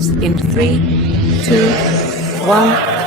close in 3, 2, 1.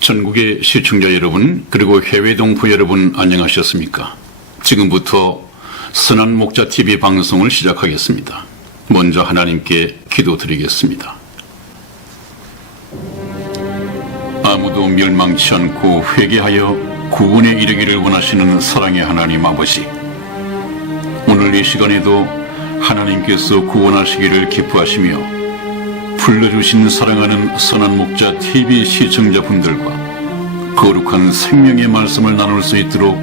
전국의 시청자 여러분, 그리고 해외 동포 여러분 안녕하셨습니까? 지금부터 선한 목자 TV 방송을 시작하겠습니다. 먼저 하나님께 기도드리겠습니다. 아무도 멸망치 않고 회개하여 구원에 이르기를 원하시는 사랑의 하나님 아버지, 오늘 이 시간에도 하나님께서 구원하시기를 기뻐하시며 불러주신 사랑하는 선한 목자 TV 시청자분들과 거룩한 생명의 말씀을 나눌 수 있도록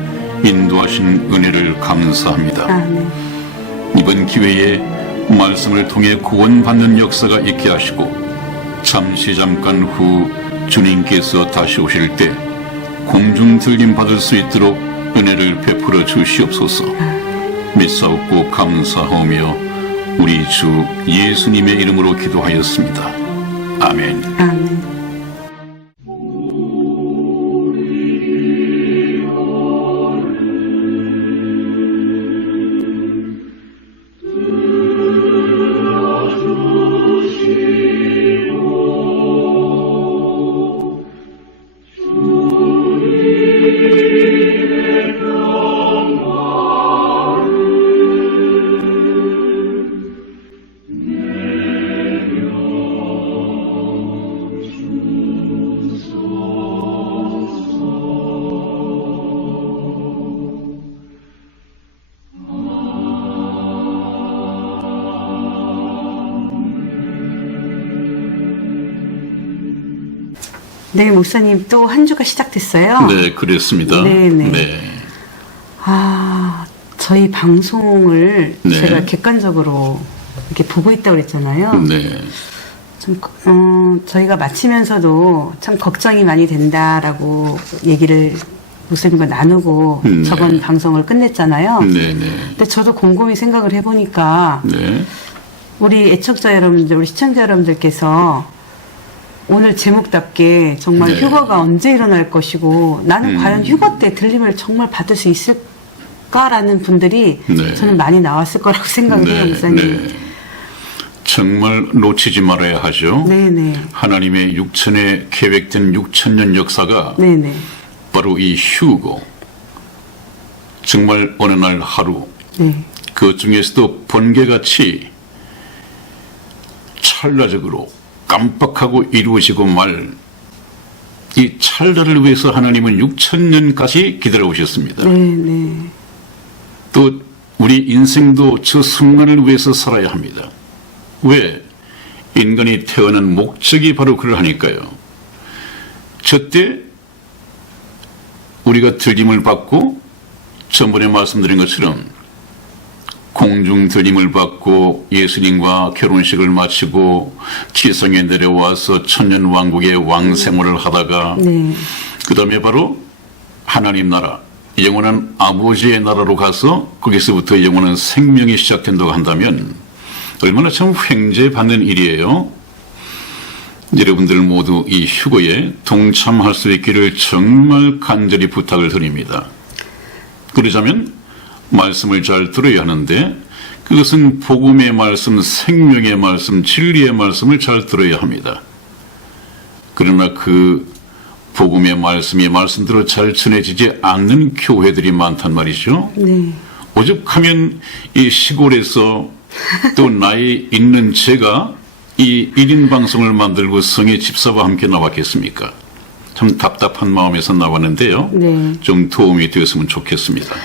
인도하신 은혜를 감사합니다. 아멘. 이번 기회에 말씀을 통해 구원받는 역사가 있게 하시고 잠깐 후 주님께서 다시 오실 때 공중 들림 받을 수 있도록 은혜를 베풀어 주시옵소서. 믿사옵고 감사하며 우리 주 예수님의 이름으로 기도하였습니다. 아멘. 아멘. 네, 목사님 또 한 주가 시작됐어요. 네, 그랬습니다. 네네. 네. 저희 방송을 네. 제가 객관적으로 이렇게 보고 있다고 그랬잖아요. 네. 좀, 저희가 마치면서도 참 걱정이 많이 된다라고 얘기를 목사님과 나누고 네. 저번 방송을 끝냈잖아요. 네, 네. 근데 저도 곰곰이 생각을 해보니까 네. 우리 애청자 여러분들, 우리 시청자 여러분들께서 오늘 제목답게 정말 네. 휴거가 언제 일어날 것이고 나는 과연 휴거 때 들림을 정말 받을 수 있을까라는 분들이 네. 저는 많이 나왔을 거라고 생각을 해요, 목사님. 네. 정말 놓치지 말아야 하죠. 네네. 하나님의 육천에 계획된 6천년 역사가 네네. 바로 이 휴거, 정말 어느 날 하루, 네. 그 중에서도 번개같이 찰나적으로 깜빡하고 이루어지고 말, 이 찰나를 위해서 하나님은 6천년까지 기다려오셨습니다. 네네. 또 우리 인생도 저 순간을 위해서 살아야 합니다. 왜? 인간이 태어난 목적이 바로 그러하니까요. 저때 우리가 들림을 받고 전번에 말씀드린 것처럼 공중 들림을 받고 예수님과 결혼식을 마치고 지성에 내려와서 천년왕국의 왕생활을 하다가 네. 그 다음에 바로 하나님 나라, 영원한 아버지의 나라로 가서 거기서부터 영원한 생명이 시작된다고 한다면 얼마나 참 횡재받는 일이에요. 여러분들 모두 이 휴거에 동참할 수 있기를 정말 간절히 부탁을 드립니다. 그러자면 말씀을 잘 들어야 하는데 그것은 복음의 말씀, 생명의 말씀, 진리의 말씀을 잘 들어야 합니다. 그러나 그 복음의 말씀이 말씀대로 잘 전해지지 않는 교회들이 많단 말이죠. 네. 오죽하면 이 시골에서 또 나이 있는 제가 이 1인 방송을 만들고 성의 집사와 함께 나왔겠습니까? 참 답답한 마음에서 나왔는데요. 네. 좀 도움이 되었으면 좋겠습니다.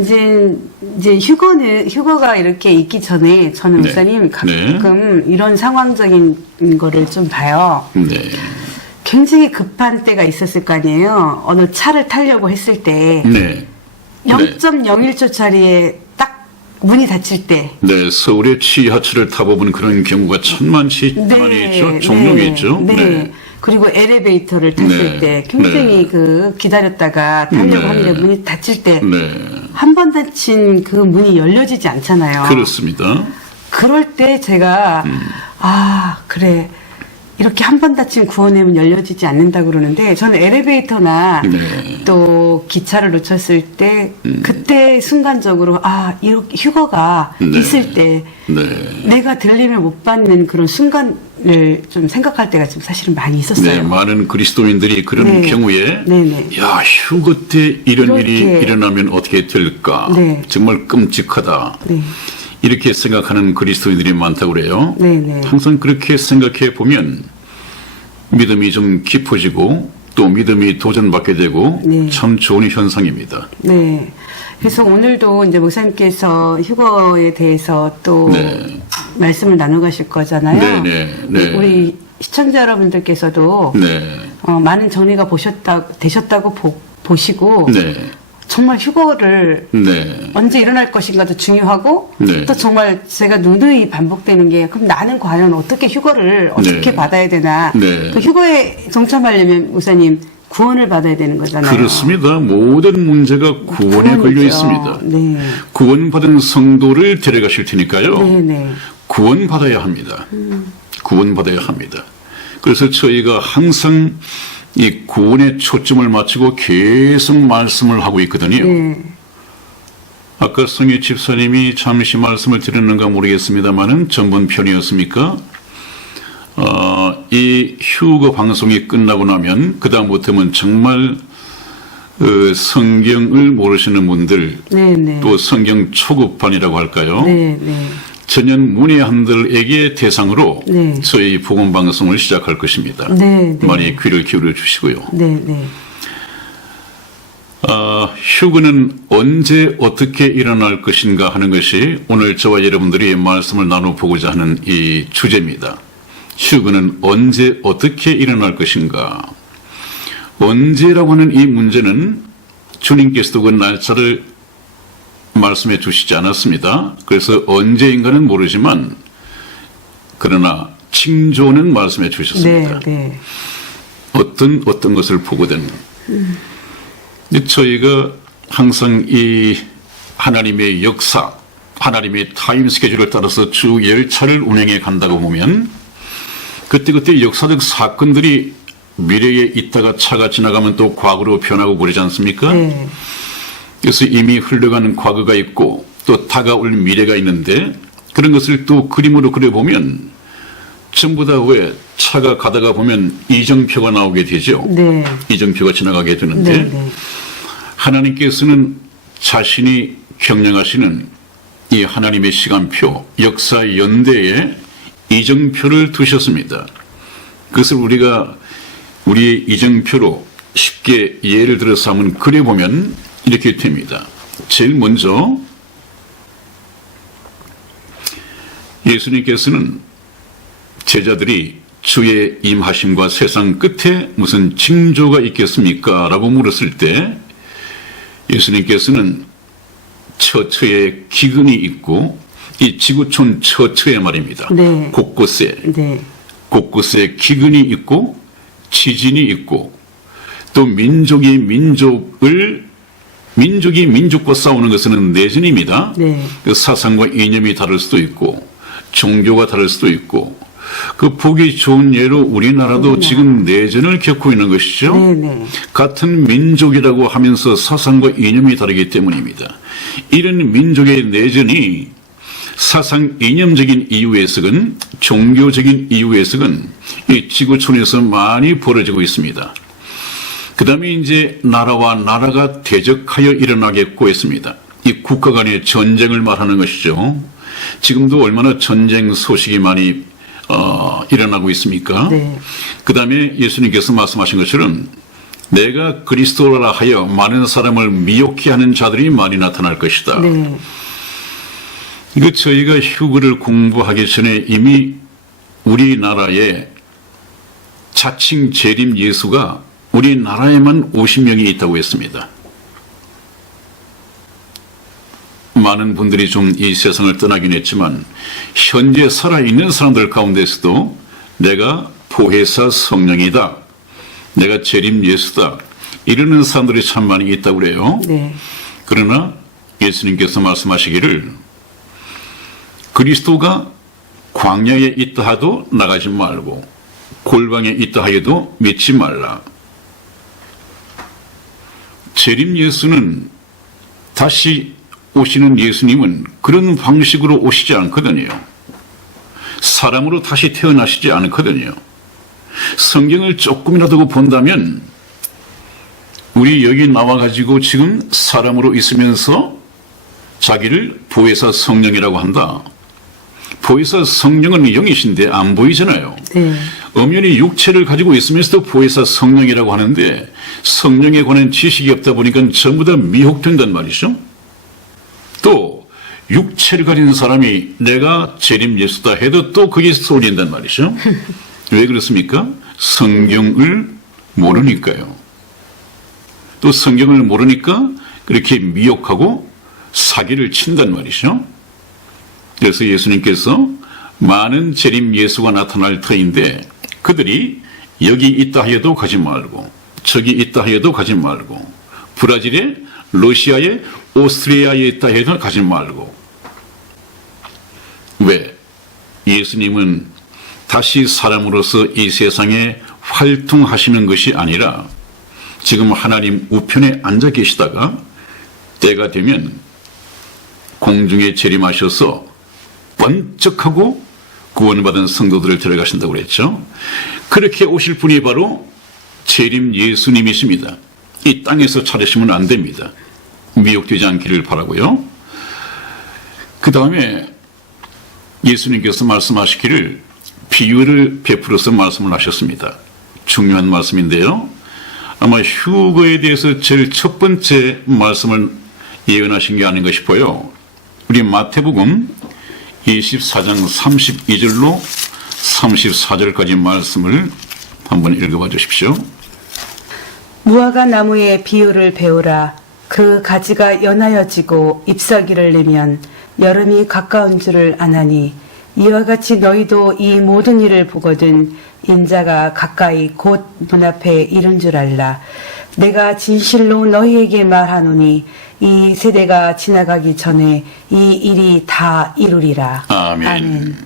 이제 휴거가 이렇게 있기 전에 저는 네. 목사님 가끔 이런 상황적인 거를 좀 봐요. 네. 굉장히 급한 때가 있었을 거 아니에요. 어느 차를 타려고 했을 때 네. 0.01초짜리에 딱 문이 닫힐 때. 네, 서울의 지하철을 타보면 그런 경우가 천만치 많이 있죠. 종종이 있죠. 네. 그리고 엘리베이터를 탔을 네. 때 굉장히 그 기다렸다가 타려고 하는데 문이 닫힐 때 한 번 닫힌 그 문이 열려지지 않잖아요. 그렇습니다. 그럴 때 제가 그래. 이렇게 한 번 닫힌 구원의 문 열려지지 않는다 그러는데 저는 엘리베이터나 또 기차를 놓쳤을 때 그때 순간적으로 이렇게 휴거가 있을 때 내가 들림을 못 받는 그런 순간을 좀 생각할 때가 좀 사실은 많이 있었어요. 네, 많은 그리스도인들이 그런 경우에 야, 휴거 때 이런 일이 일어나면 어떻게 될까? 정말 끔찍하다. 이렇게 생각하는 그리스도인들이 많다고 그래요. 항상 그렇게 생각해 보면 믿음이 좀 깊어지고 또 믿음이 도전받게 되고 참 좋은 현상입니다. 네. 그래서 오늘도 이제 목사님께서 휴거에 대해서 또 말씀을 나눠가실 거잖아요. 우리 시청자 여러분들께서도 많은 정리가 되셨다고 보시고 정말 휴거를 언제 일어날 것인가도 중요하고 또 정말 제가 누누이 반복되는 게 그럼 나는 과연 어떻게 휴거를 어떻게 받아야 되나 그 휴거에 동참하려면 목사님 구원을 받아야 되는 거잖아요. 그렇습니다. 모든 문제가 구원에 걸려 있습니다. 구원받은 성도를 데려가실 테니까요. 구원받아야 합니다. 구원받아야 합니다. 그래서 저희가 항상 이 구원에 초점을 맞추고 계속 말씀을 하고 있거든요. 아까 성희 집사님이 잠시 말씀을 드렸는가 모르겠습니다만은 전번 편이었습니까? 이 휴거 방송이 끝나고 나면 그 다음부터는 정말 성경을 모르시는 분들 또 성경 초급반이라고 할까요? 전년 문외한들에게 대상으로 저희 복음 방송을 시작할 것입니다. 많이 귀를 기울여 주시고요. 휴거는 언제 어떻게 일어날 것인가 하는 것이 오늘 저와 여러분들이 말씀을 나눠보고자 하는 이 주제입니다. 휴거는 언제 어떻게 일어날 것인가. 언제라고 하는 이 문제는 주님께서도 그 날짜를 말씀해 주시지 않았습니다. 그래서 언제인가는 모르지만 그러나 징조는 말씀해 주셨습니다. 어떤 것을 보거든. 저희가 항상 이 하나님의 역사, 하나님의 타임 스케줄을 따라서 주 열차를 운행해 간다고 보면 그때그때 역사적 사건들이 미래에 있다가 차가 지나가면 또 과거로 변하고 그러지 않습니까? 그래서 이미 흘러가는 과거가 있고 또 다가올 미래가 있는데 그런 것을 또 그림으로 그려보면 전부 다 왜 차가 가다가 보면 이정표가 나오게 되죠. 이정표가 지나가게 되는데 하나님께서는 자신이 경영하시는 이 하나님의 시간표, 역사 연대에 이정표를 두셨습니다. 그것을 우리가 우리의 이정표로 쉽게 예를 들어서 한번 그려보면 이렇게 됩니다. 제일 먼저 예수님께서는 제자들이 주의 임하심과 세상 끝에 무슨 징조가 있겠습니까? 라고 물었을 때 예수님께서는 처처에 기근이 있고 이 지구촌 처처에 말입니다. 네. 곳곳에 네. 곳곳에 기근이 있고 지진이 있고 또 민족이 민족과 싸우는 것은 내전입니다. 네. 그 사상과 이념이 다를 수도 있고 종교가 다를 수도 있고 그 보기 좋은 예로 우리나라도 지금 내전을 겪고 있는 것이죠. 네네. 같은 민족이라고 하면서 사상과 이념이 다르기 때문입니다. 이런 민족의 내전이 사상 이념적인 이유에서건 종교적인 이유에서건 이 지구촌에서 많이 벌어지고 있습니다. 그 다음에 이제 나라와 나라가 대적하여 일어나겠고 했습니다. 이 국가 간의 전쟁을 말하는 것이죠. 지금도 얼마나 전쟁 소식이 많이 일어나고 있습니까? 네. 그 다음에 예수님께서 말씀하신 것처럼 내가 그리스도라 하여 많은 사람을 미혹케 하는 자들이 많이 나타날 것이다. 네. 이거 저희가 휴거를 공부하기 전에 이미 우리나라에 자칭 재림 예수가 우리나라에만 50명이 있다고 했습니다. 많은 분들이 좀 이 세상을 떠나긴 했지만 현재 살아있는 사람들 가운데서도 내가 보혜사 성령이다, 내가 재림 예수다 이러는 사람들이 참 많이 있다고 그래요. 네. 그러나 예수님께서 말씀하시기를 그리스도가 광야에 있다 하도 나가지 말고 골방에 있다 하여도 믿지 말라. 재림 예수는 다시 오시는 예수님은 그런 방식으로 오시지 않거든요. 사람으로 다시 태어나시지 않거든요. 성경을 조금이라도 본다면 우리 여기 나와가지고 지금 사람으로 있으면서 자기를 보혜사 성령이라고 한다. 보혜사 성령은 영이신데 안 보이잖아요. 네. 엄연히 육체를 가지고 있으면서도 보혜사 성령이라고 하는데 성령에 관한 지식이 없다 보니까 전부 다 미혹된단 말이죠. 또 육체를 가진 사람이 내가 재림 예수다 해도 또 그게 쏠린단 말이죠. 왜 그렇습니까? 성경을 모르니까요. 또 성경을 모르니까 그렇게 미혹하고 사기를 친단 말이죠. 그래서 예수님께서 많은 재림 예수가 나타날 터인데 그들이 여기 있다 하여도 가지 말고 저기 있다 하여도 가지 말고 브라질에 러시아에 오스트리아에 있다 해도 가지 말고. 왜? 예수님은 다시 사람으로서 이 세상에 활동하시는 것이 아니라 지금 하나님 우편에 앉아 계시다가 때가 되면 공중에 재림하셔서 번쩍하고 구원받은 성도들을 데려가신다고 그랬죠. 그렇게 오실 분이 바로 재림 예수님이십니다. 이 땅에서 찾으시면 안 됩니다. 미혹되지 않기를 바라고요. 그 다음에 예수님께서 말씀하시기를 비유를 베풀어서 말씀을 하셨습니다. 중요한 말씀인데요. 아마 휴거에 대해서 제일 첫 번째 말씀을 예언하신 게 아닌가 싶어요. 우리 마태복음 24장 32절로 34절까지 말씀을 한번 읽어봐 주십시오. 무화과 나무의 비유를 배우라. 그 가지가 연하여지고 잎사귀를 내면 여름이 가까운 줄을 아나니 이와 같이 너희도 이 모든 일을 보거든 인자가 가까이 곧 눈앞에 이른 줄 알라. 내가 진실로 너희에게 말하노니 이 세대가 지나가기 전에 이 일이 다 이루리라. 아멘. 아멘.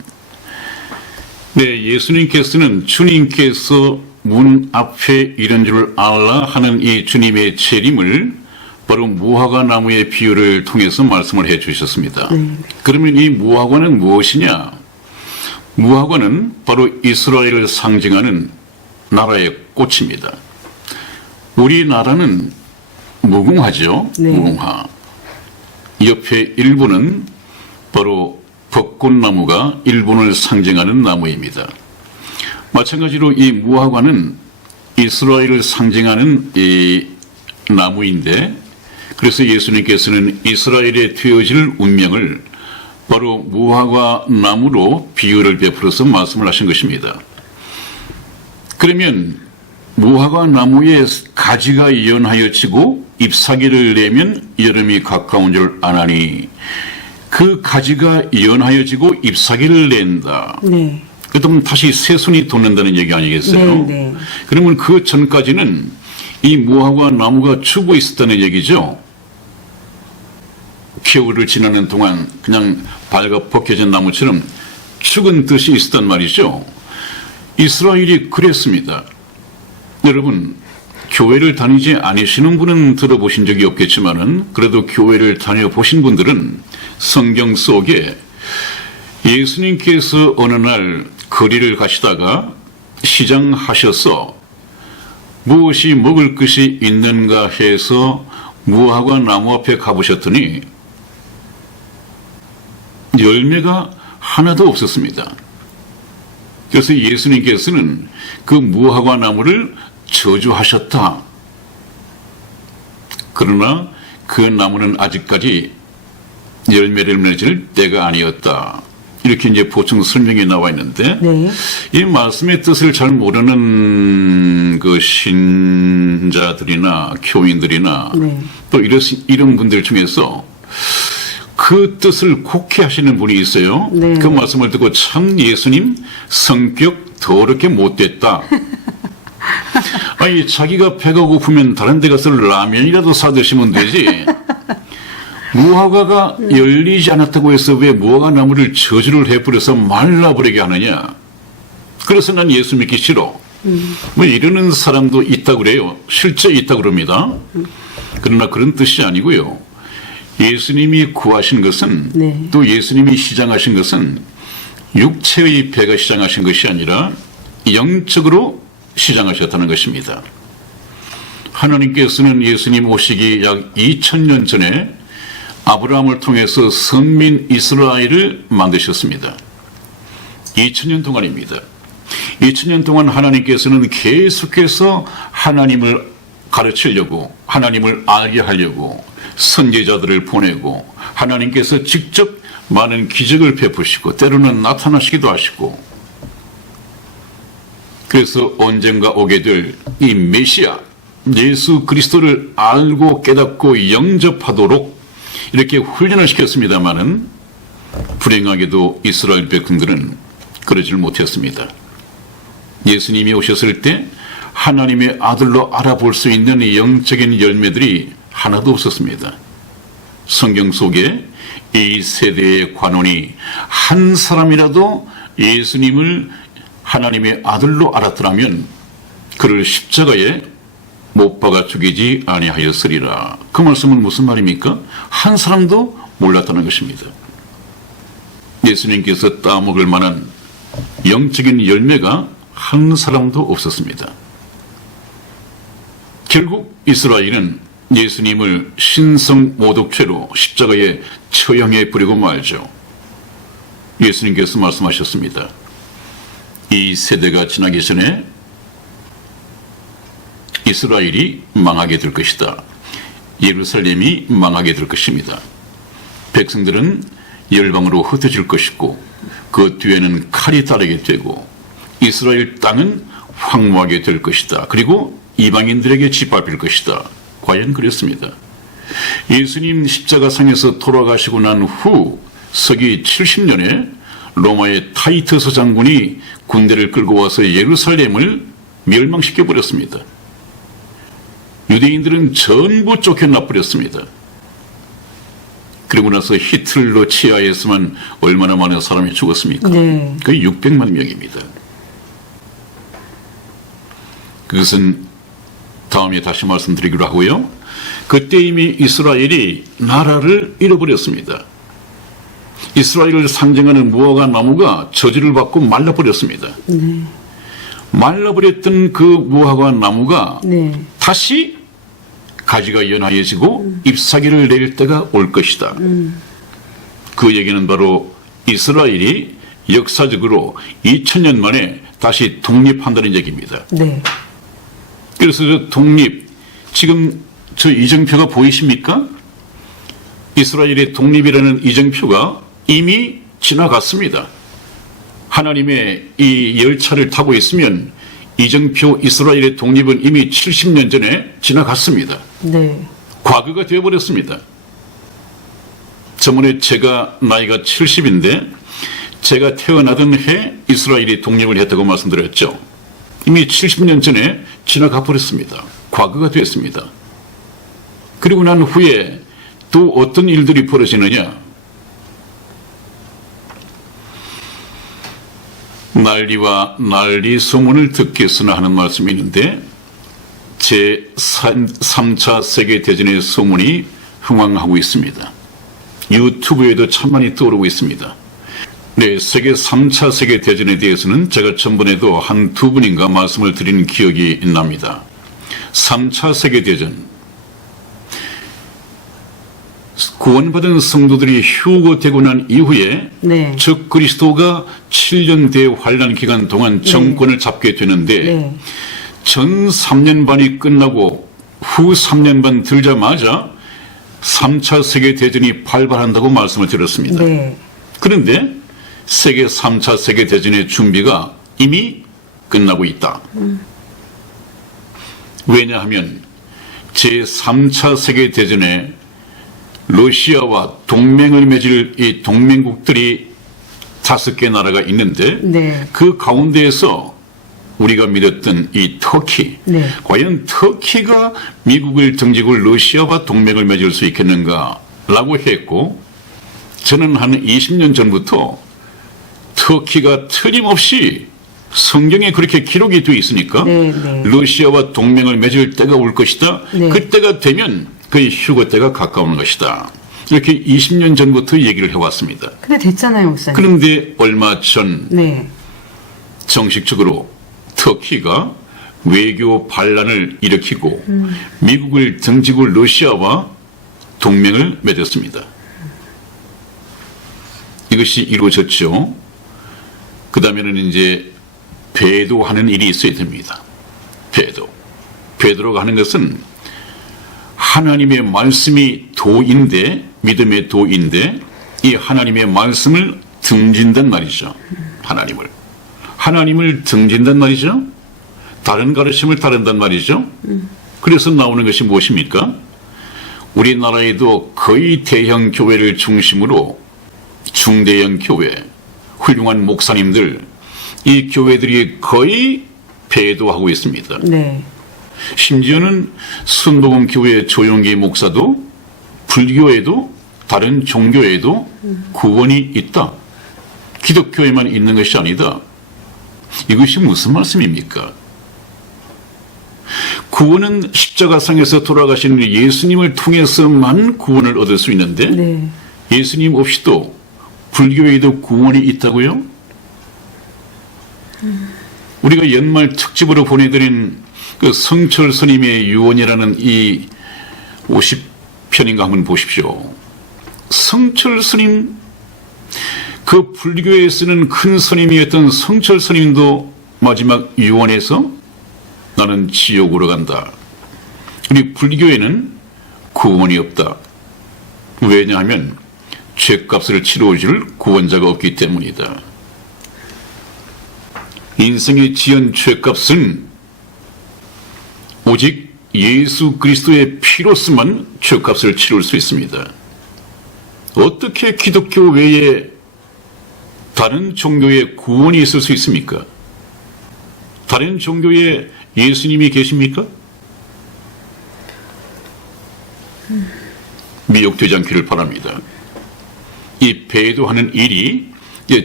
네, 예수님께서는 주님께서 문 앞에 이른 줄 알라 하는 이 주님의 재림을 바로 무화과 나무의 비유를 통해서 말씀을 해 주셨습니다. 그러면 이 무화과는 무엇이냐? 무화과는 바로 이스라엘을 상징하는 나라의 꽃입니다. 우리나라는 무궁화죠. 네. 무궁화. 옆에 일본은 바로 벚꽃나무가 일본을 상징하는 나무입니다. 마찬가지로 이 무화과는 이스라엘을 상징하는 이 나무인데 그래서 예수님께서는 이스라엘에 되어질 운명을 바로 무화과 나무로 비유를 베풀어서 말씀을 하신 것입니다. 그러면 무화과 나무의 가지가 연하여 지고 잎사귀를 내면 여름이 가까운 줄 아나니, 그 가지가 연하여 지고 잎사귀를 낸다. 네. 그러면 다시 새순이 돋는다는 얘기 아니겠어요? 네, 네. 그러면 그 전까지는 이 무화과 나무가 죽어 있었다는 얘기죠. 겨울을 지나는 동안 그냥 발가벗겨진 나무처럼 죽은 듯이 있었단 말이죠. 이스라엘이 그랬습니다. 여러분, 교회를 다니지 않으시는 분은 들어보신 적이 없겠지만은, 그래도 교회를 다녀보신 분들은 성경 속에 예수님께서 어느 날 거리를 가시다가 시장하셔서 무엇이 먹을 것이 있는가 해서 무화과 나무 앞에 가보셨더니 열매가 하나도 없었습니다. 그래서 예수님께서는 그 무화과 나무를 저주하셨다. 그러나 그 나무는 아직까지 열매를 맺을 때가 아니었다. 이렇게 이제 보충 설명이 나와 있는데, 네. 이 말씀의 뜻을 잘 모르는 그 신자들이나 교인들이나 네. 또 이런 분들 중에서 그 뜻을 곡해 하시는 분이 있어요. 네. 그 말씀을 듣고 참 예수님 성격 더럽게 못됐다. 아니, 자기가 배가 고프면 다른 데 가서 라면이라도 사 드시면 되지. 무화과가 열리지 않았다고 해서 왜 무화과 나무를 저주를 해버려서 말라버리게 하느냐. 그래서 난 예수 믿기 싫어. 뭐 이러는 사람도 있다고 그래요. 실제 있다고 그럽니다. 그러나 그런 뜻이 아니고요. 예수님이 구하신 것은, 네. 또 예수님이 시장하신 것은 육체의 배가 시장하신 것이 아니라 영적으로 시장하셨다는 것입니다. 하나님께서는 예수님 오시기 약 2000년 전에 아브라함을 통해서 선민 이스라엘을 만드셨습니다. 2000년 동안입니다. 2000년 동안 하나님께서는 계속해서 하나님을 가르치려고, 하나님을 알게 하려고 선지자들을 보내고, 하나님께서 직접 많은 기적을 베푸시고 때로는 나타나시기도 하시고, 그래서 언젠가 오게 될 이 메시아 예수 그리스도를 알고 깨닫고 영접하도록 이렇게 훈련을 시켰습니다마는, 불행하게도 이스라엘 백성들은 그러질 못했습니다. 예수님이 오셨을 때 하나님의 아들로 알아볼 수 있는 영적인 열매들이 하나도 없었습니다. 성경 속에 이 세대의 관원이 한 사람이라도 예수님을 하나님의 아들로 알았더라면 그를 십자가에 못 박아 죽이지 아니하였으리라. 그 말씀은 무슨 말입니까? 한 사람도 몰랐다는 것입니다. 예수님께서 따먹을 만한 영적인 열매가 한 사람도 없었습니다. 결국 이스라엘은 예수님을 신성 모독죄로 십자가에 처형해 버리고 말죠. 예수님께서 말씀하셨습니다. 이 세대가 지나기 전에 이스라엘이 망하게 될 것이다. 예루살렘이 망하게 될 것입니다. 백성들은 열방으로 흩어질 것이고, 그 뒤에는 칼이 따르게 되고, 이스라엘 땅은 황무하게 될 것이다. 그리고 이방인들에게 짓밟힐 것이다. 과연 그랬습니다. 예수님 십자가상에서 돌아가시고 난 후 서기 70년에 로마의 타이터스 장군이 군대를 끌고 와서 예루살렘을 멸망시켜버렸습니다. 유대인들은 전부 쫓겨나 버렸습니다. 그리고 나서 히틀러 치하에서만 얼마나 많은 사람이 죽었습니까? 네. 거의 600만 명입니다. 그것은 다음에 다시 말씀드리기로 하고요. 그때 이미 이스라엘이 나라를 잃어버렸습니다. 이스라엘을 상징하는 무화과 나무가 저주를 받고 말라버렸습니다. 네. 말라버렸던 그 무화과 나무가 네. 다시 가지가 연하여지고 잎사귀를 낼 때가 올 것이다. 그 얘기는 바로 이스라엘이 역사적으로 2000년 만에 다시 독립한다는 얘기입니다. 네. 그래서 저 독립, 지금 저 이정표가 보이십니까? 이스라엘의 독립이라는 이정표가 이미 지나갔습니다. 하나님의 이 열차를 타고 있으면 이정표 이스라엘의 독립은 이미 70년 전에 지나갔습니다. 네. 과거가 되어버렸습니다. 저번에 제가 나이가 70인데 제가 태어나던 해 이스라엘이 독립을 했다고 말씀드렸죠. 이미 70년 전에 지나가 버렸습니다. 과거가 됐습니다. 그리고 난 후에 또 어떤 일들이 벌어지느냐. 난리와 난리 소문을 듣겠으나 하는 말씀이 있는데 제3차 세계대전의 소문이 흥황하고 있습니다. 유튜브에도 참 많이 떠오르고 있습니다. 네, 세계 3차 세계대전에 대해서는 제가 전번에도 한 두 분인가 말씀을 드린 기억이 납니다. 3차 세계대전. 구원받은 성도들이 휴거되고 난 이후에 네. 즉 그리스도가 7년 대환란 기간 동안 정권을 잡게 되는데 전 3년 반이 끝나고 후 3년 반 들자마자 3차 세계대전이 발발한다고 말씀을 드렸습니다. 네. 그런데 세계 3차 세계대전의 준비가 이미 끝나고 있다. 왜냐하면 제3차 세계대전에 러시아와 동맹을 맺을 이 동맹국들이 5개 나라가 있는데 네. 그 가운데에서 우리가 믿었던 이 터키, 네. 과연 터키가 미국을 등지고 러시아와 동맹을 맺을 수 있겠는가라고 했고, 저는 한 20년 전부터 터키가 틀림없이 성경에 그렇게 기록이 되어 있으니까 네, 네. 러시아와 동맹을 맺을 때가 올 것이다. 네. 그때가 되면 그의 휴거 때가 가까운 것이다. 이렇게 20년 전부터 얘기를 해왔습니다. 근데 됐잖아요, 목사님. 그런데 얼마 전 네. 정식적으로 터키가 외교 반란을 일으키고 미국을 등지고 러시아와 동맹을 맺었습니다. 이것이 이루어졌죠. 그 다음에는 이제 배도하는 일이 있어야 됩니다. 배도. 배도라고 하는 것은 하나님의 말씀이 도인데, 믿음의 도인데, 이 하나님의 말씀을 등진단 말이죠. 하나님을 등진단 말이죠. 다른 가르침을 따른단 말이죠. 그래서 나오는 것이 무엇입니까? 우리나라에도 거의 대형 교회를 중심으로 중대형 교회, 훌륭한 목사님들, 이 교회들이 거의 배도하고 있습니다. 네. 심지어는 순복음 교회 조용기 목사도 불교에도 다른 종교에도 구원이 있다. 기독교에만 있는 것이 아니다. 이것이 무슨 말씀입니까? 구원은 십자가상에서 돌아가신 예수님을 통해서만 구원을 얻을 수 있는데 네. 예수님 없이도 불교에도 구원이 있다고요? 우리가 연말 특집으로 보내드린 그 성철 스님의 유언이라는 이 50편인가 한번 보십시오. 성철 스님, 그 불교에 쓰는 큰 스님이었던 성철 스님도 마지막 유언에서 나는 지옥으로 간다. 우리 불교에는 구원이 없다. 왜냐하면 죄값을 치러줄 구원자가 없기 때문이다. 인생의 지은 죄값은 오직 예수 그리스도의 피로서만 죄값을 치룰 수 있습니다. 어떻게 기독교 외에 다른 종교에 구원이 있을 수 있습니까? 다른 종교에 예수님이 계십니까? 미혹되지 않기를 바랍니다. 이 배도하는 일이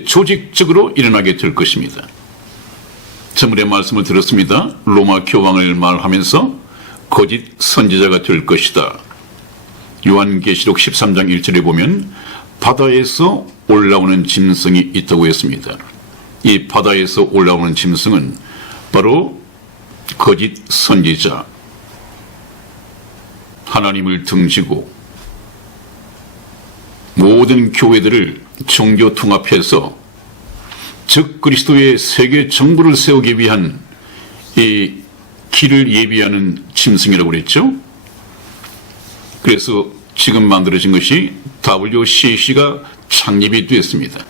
조직적으로 일어나게 될 것입니다. 저번에 말씀을 들었습니다. 로마 교황을 말하면서 거짓 선지자가 될 것이다. 요한계시록 13장 1절에 보면 바다에서 올라오는 짐승이 있다고 했습니다. 이 바다에서 올라오는 짐승은 바로 거짓 선지자, 하나님을 등지고 모든 교회들을 종교 통합해서 즉 그리스도의 세계 정부를 세우기 위한 이 길을 예비하는 짐승이라고 그랬죠. 그래서 지금 만들어진 것이 WCC가 창립이 되었습니다.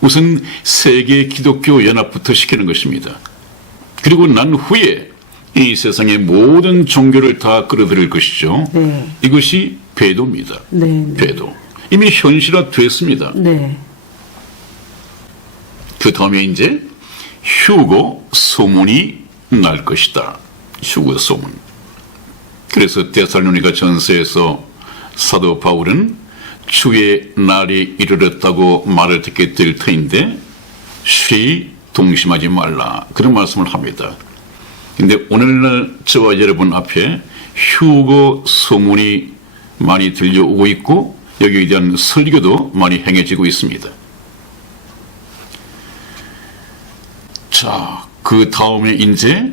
우선 세계 기독교 연합부터 시키는 것입니다. 그리고 난 후에 이 세상의 모든 종교를 다 끌어들일 것이죠. 네. 이것이 배도입니다. 네. 배도. 이미 현실화됐습니다. 네. 그 다음에 이제 휴거 소문이 날 것이다. 휴거 소문. 그래서 데살로니가 전서에서 사도 바울은 주의 날이 이르렀다고 말을 듣게 될 터인데 쉬 동심하지 말라. 그런 말씀을 합니다. 근데 오늘날 저와 여러분 앞에 휴거 소문이 많이 들려오고 있고 여기에 대한 설교도 많이 행해지고 있습니다. 자, 그 다음에 이제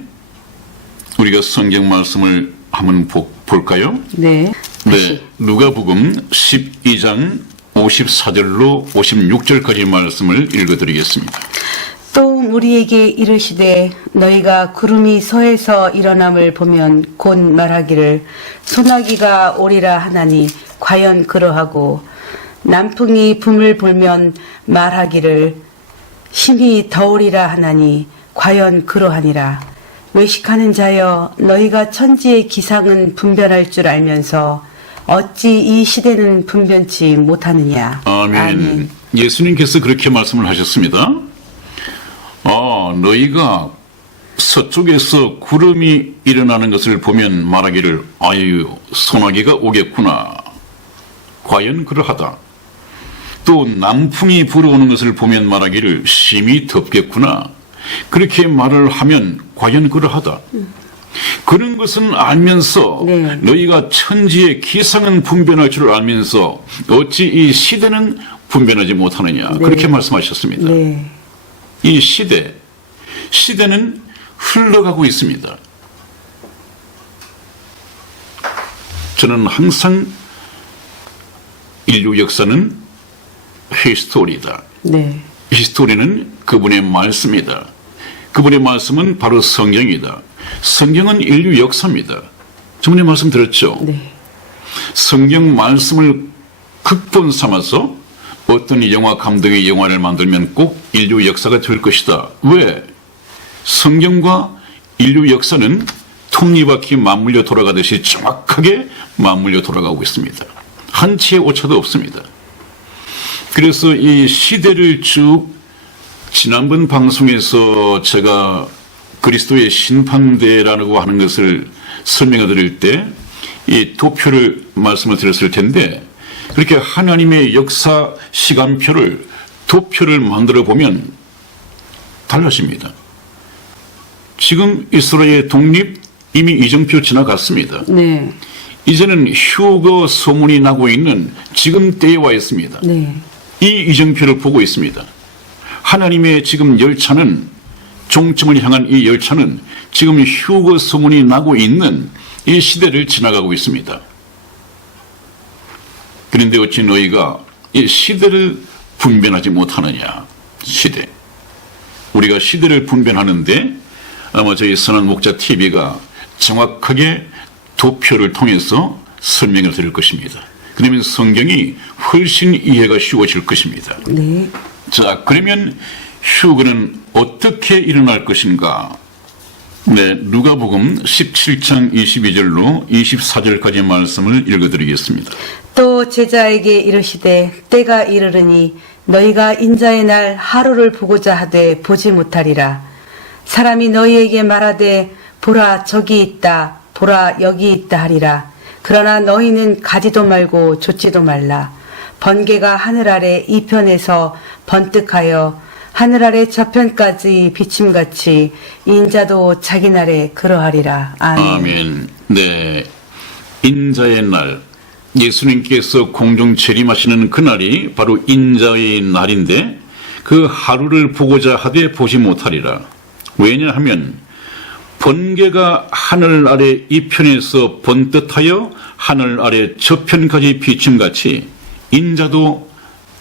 우리가 성경 말씀을 한번 볼까요? 네. 네, 누가복음 12장 54절로 56절까지 말씀을 읽어드리겠습니다. 또 우리에게 이르시되 너희가 구름이 서에서 일어남을 보면 곧 말하기를 소나기가 오리라 하나니 과연 그러하고 남풍이 붐을 불면 말하기를 힘이 더우리라 하나니 과연 그러하니라. 외식하는 자여 너희가 천지의 기상은 분별할 줄 알면서 어찌 이 시대는 분변치 못하느냐. 아멘. 예수님께서 그렇게 말씀을 하셨습니다. 너희가 서쪽에서 구름이 일어나는 것을 보면 말하기를 아유 소나기가 오겠구나. 과연 그러하다. 또 남풍이 불어오는 것을 보면 말하기를 심히 덥겠구나. 그렇게 말을 하면 과연 그러하다. 그런 것은 알면서 네. 너희가 천지의 기상은 분별할 줄 알면서 어찌 이 시대는 분별하지 못하느냐. 네. 그렇게 말씀하셨습니다. 네. 이 시대는 흘러가고 있습니다. 저는 항상 인류 역사는 히스토리다. 네. 히스토리는 그분의 말씀이다. 그분의 말씀은 바로 성경이다. 성경은 인류 역사입니다. 저번에 말씀 드렸죠? 네. 성경 말씀을 극본 삼아서 어떤 영화 감독이 영화를 만들면 꼭 인류 역사가 될 것이다. 왜? 성경과 인류 역사는 톱니바퀴 맞물려 돌아가듯이 정확하게 맞물려 돌아가고 있습니다. 한 치의 오차도 없습니다. 그래서 이 시대를 쭉 지난번 방송에서 제가 그리스도의 심판대라고 하는 것을 설명해 드릴 때 이 도표를 말씀을 드렸을 텐데 그렇게 하나님의 역사 시간표를 도표를 만들어 보면 달라집니다. 지금 이스라엘의 독립 이미 이정표 지나갔습니다. 네. 이제는 휴거 소문이 나고 있는 지금 때에 와 있습니다. 네. 이 이정표를 보고 있습니다. 하나님의 지금 열차는 종점을 향한 이 열차는 지금 휴거 소문이 나고 있는 이 시대를 지나가고 있습니다. 그런데 어찌 너희가 이 시대를 분별하지 못하느냐. 시대. 우리가 시대를 분별하는데 아마 저희 선한 목자 TV가 정확하게 도표를 통해서 설명을 드릴 것입니다. 그러면 성경이 훨씬 이해가 쉬워질 것입니다. 네. 자, 그러면 휴거는 어떻게 일어날 것인가? 네, 누가복음 17장 22절로 24절까지 말씀을 읽어드리겠습니다. 또 제자에게 이르시되 때가 이르르니 너희가 인자의 날 하루를 보고자 하되 보지 못하리라. 사람이 너희에게 말하되 보라 저기 있다 보라 여기 있다 하리라. 그러나 너희는 가지도 말고 좇지도 말라. 번개가 하늘 아래 이편에서 번뜩하여 하늘 아래 저편까지 비침같이 인자도 자기 날에 그러하리라. 아멘. 아멘. 네, 인자의 날. 예수님께서 공중 재림하시는 그날이 바로 인자의 날인데 그 하루를 보고자 하되 보지 못하리라. 왜냐하면 번개가 하늘 아래 이편에서 번뜩하여 하늘 아래 저편까지 비침같이 인자도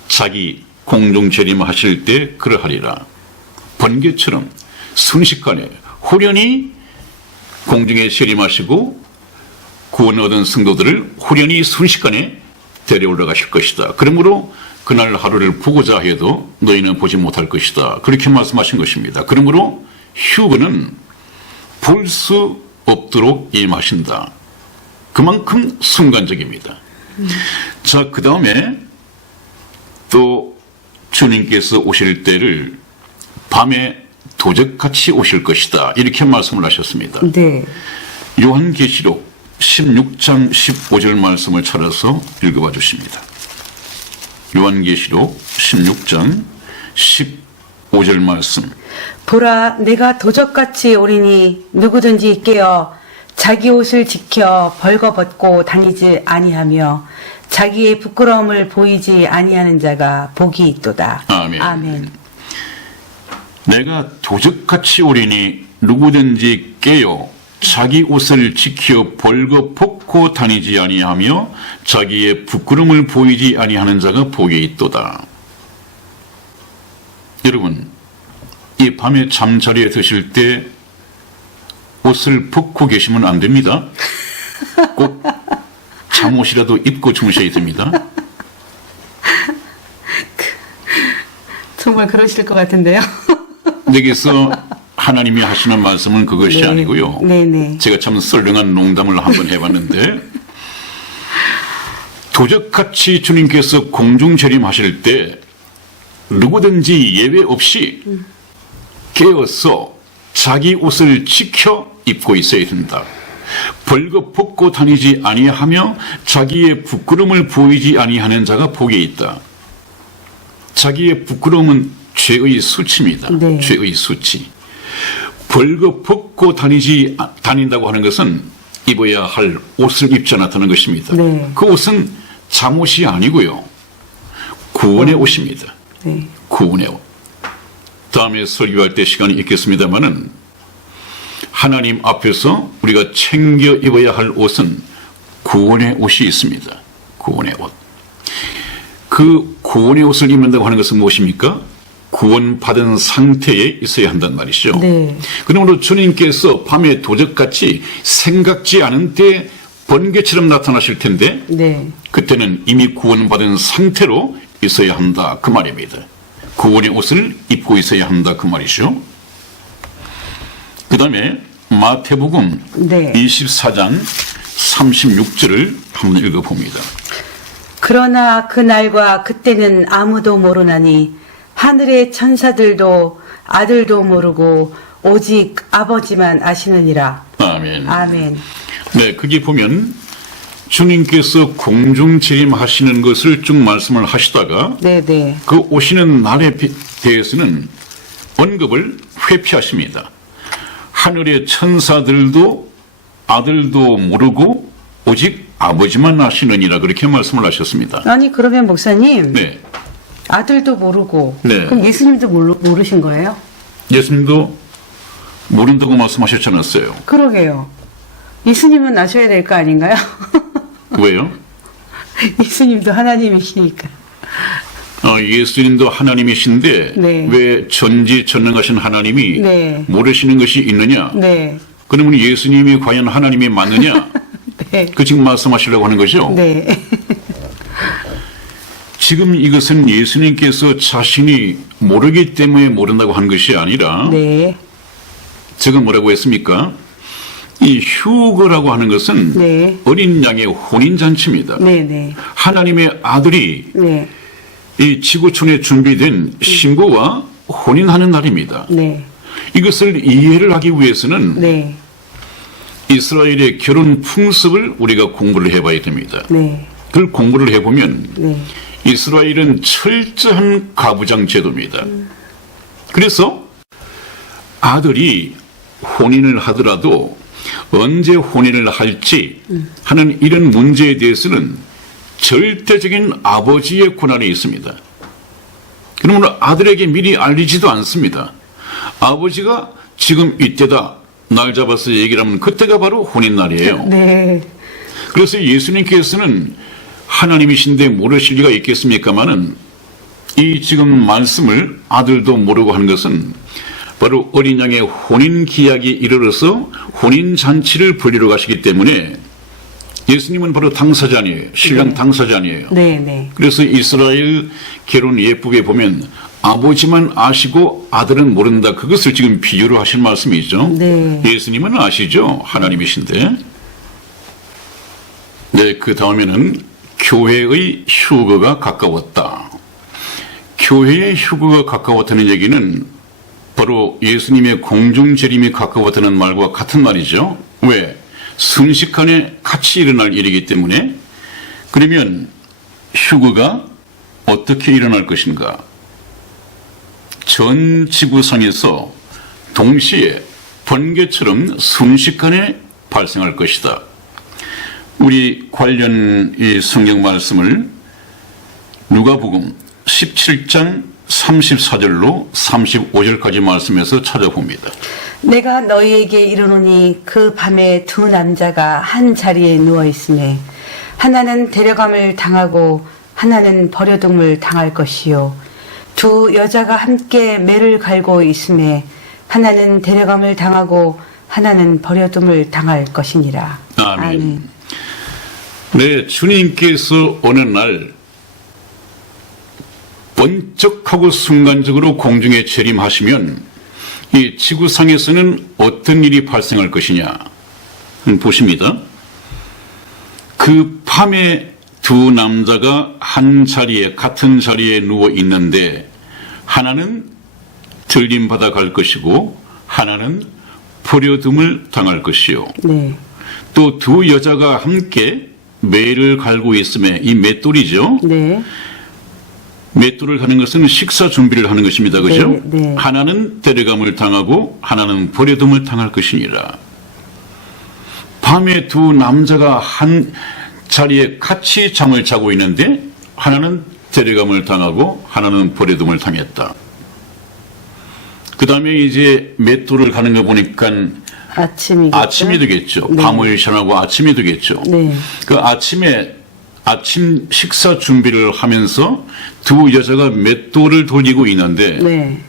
자기 공중 재림하실 때 그러하리라. 번개처럼 순식간에 후련히 공중에 재림하시고 구원 얻은 성도들을 후련히 순식간에 데려 올라가실 것이다. 그러므로 그날 하루를 보고자 해도 너희는 보지 못할 것이다. 그렇게 말씀하신 것입니다. 그러므로 휴거는 볼 수 없도록 임하신다. 그만큼 순간적입니다. 자, 그 다음에 또 주님께서 오실 때를 밤에 도적같이 오실 것이다. 이렇게 말씀을 하셨습니다. 네. 요한계시록 16장 15절 말씀을 찾아서 읽어봐 주십니다. 요한계시록 16장 15절 말씀. 보라, 내가 도적같이 오리니 누구든지 깨어 자기 옷을 지켜 벌거벗고 다니지 아니하며 자기의 부끄러움을 보이지 아니하는 자가 복이 있도다. 아멘. 아멘. 내가 도적같이 오리니 누구든지 깨어 자기 옷을 지켜 벌거벗고 다니지 아니하며 자기의 부끄러움을 보이지 아니하는 자가 복이 있도다. 여러분, 이 밤에 잠자리에 드실 때 옷을 벗고 계시면 안 됩니다. 꼭 잠옷이라도 입고 주무셔야 됩니다. 정말 그러실 것 같은데요. 여기서 하나님이 하시는 말씀은 그것이 네. 아니고요. 네네. 제가 참 썰렁한 농담을 한번 해봤는데 도적같이 주님께서 공중재림하실 때 누구든지 예외 없이 깨어서 자기 옷을 지켜 입고 있어야 된다. 벌거벗고 다니지 아니하며 자기의 부끄러움을 보이지 아니하는 자가 복이 있다. 자기의 부끄러움은 죄의 수치입니다. 네. 죄의 수치. 벌거벗고 다닌다고 하는 것은 입어야 할 옷을 입지 않았다는 것입니다. 네. 그 옷은 잠옷이 아니고요. 구원의 옷입니다. 네. 구원의 옷. 다음에 설교할 때 시간이 있겠습니다만은 하나님 앞에서 우리가 챙겨 입어야 할 옷은 구원의 옷이 있습니다. 구원의 옷. 그 구원의 옷을 입는다고 하는 것은 무엇입니까? 구원받은 상태에 있어야 한단 말이죠. 네. 그러므로 주님께서 밤에 도적같이 생각지 않은 때 번개처럼 나타나실 텐데 네. 그때는 이미 구원받은 상태로 있어야 한다 그 말입니다. 구원의 옷을 입고 있어야 한다 그 말이죠. 그 다음에 마태복음 네. 24장 36절을 한번 읽어봅니다. 그러나 그날과 그때는 아무도 모르나니 하늘의 천사들도 아들도 모르고 오직 아버지만 아시느니라. 아멘. 아멘. 네, 거기 보면 주님께서 공중재림하시는 것을 쭉 말씀을 하시다가 네네. 그 오시는 날에 대해서는 언급을 회피하십니다. 하늘의 천사들도 아들도 모르고 오직 아버지만 아시느니라 그렇게 말씀을 하셨습니다. 아니 그러면 목사님 네, 아들도 모르고 네. 그럼 예수님도 모르신 거예요? 예수님도 모른다고 말씀하셨지 않았어요? 그러게요. 예수님은 아셔야 될 거 아닌가요? 왜요? 예수님도 하나님이시니까. 예수님도 하나님이신데 네. 왜 전지전능하신 하나님이 네. 모르시는 것이 있느냐? 네. 그러면 예수님이 과연 하나님이 맞느냐? 네. 그 지금 말씀하시려고 하는 거죠? 네. 지금 이것은 예수님께서 자신이 모르기 때문에 모른다고 한 것이 아니라 네. 제가 뭐라고 했습니까? 이 휴거라고 하는 것은 네. 어린 양의 혼인잔치입니다. 네. 네. 하나님의 아들이 네. 이 지구촌에 준비된 신부와 혼인하는 날입니다. 네. 이것을 이해를 하기 위해서는 네. 이스라엘의 결혼 풍습을 우리가 공부를 해봐야 됩니다. 네. 그걸 공부를 해보면 네. 이스라엘은 철저한 가부장 제도입니다. 그래서 아들이 혼인을 하더라도 언제 혼인을 할지 하는 이런 문제에 대해서는 절대적인 아버지의 권한이 있습니다. 그러므로 아들에게 미리 알리지도 않습니다. 아버지가 지금 이때다 날 잡아서 얘기를 하면 그때가 바로 혼인 날이에요. 네. 그래서 예수님께서는 하나님이신데 모르실 리가 있겠습니까마는 이 지금 말씀을 아들도 모르고 하는 것은 바로 어린 양의 혼인 기약이 이르러서 혼인 잔치를 벌리러 가시기 때문에 예수님은 바로 당사자 아니에요. 신랑 네. 당사자 아니에요. 네, 네. 그래서 이스라엘 결혼 예법에 보면 아버지만 아시고 아들은 모른다. 그것을 지금 비유로 하신 말씀이죠. 네. 예수님은 아시죠. 하나님이신데. 네, 그 다음에는 교회의 휴거가 가까웠다. 교회의 휴거가 가까웠다는 얘기는 바로 예수님의 공중재림이 가까웠다는 말과 같은 말이죠. 왜? 순식간에 같이 일어날 일이기 때문에. 그러면 휴거가 어떻게 일어날 것인가? 전 지구상에서 동시에 번개처럼 순식간에 발생할 것이다. 우리 관련 이 성경 말씀을 누가복음 17장 34절로 35절까지 말씀에서 찾아봅니다. 내가 너희에게 이르노니 그 밤에 두 남자가 한 자리에 누워 있음에 하나는 데려감을 당하고 하나는 버려둠을 당할 것이요 두 여자가 함께 매를 갈고 있음에 하나는 데려감을 당하고 하나는 버려둠을 당할 것이니라. 아멘. 네, 주님께서 어느 날 번쩍하고 순간적으로 공중에 재림하시면 이 지구상에서는 어떤 일이 발생할 것이냐 보십니다. 그 밤에 두 남자가 한 자리에 같은 자리에 누워 있는데 하나는 들림받아 갈 것이고 하나는 버려둠을 당할 것이요. 네. 또 두 여자가 함께 매를 갈고 있음에 이 맷돌이죠. 네. 맷돌을 하는 것은 식사 준비를 하는 것입니다. 그죠? 네, 네. 하나는 데려감을 당하고 하나는 버려둠을 당할 것이니라. 밤에 두 남자가 한 자리에 같이 잠을 자고 있는데 하나는 데려감을 당하고 하나는 버려둠을 당했다. 그 다음에 이제 맷돌을 가는 거 보니까 아침이 되겠죠. 네. 밤을 지나고 아침이 되겠죠. 네. 그 아침에 아침 식사 준비를 하면서 두 여자가 맷돌을 돌리고 있는데 네.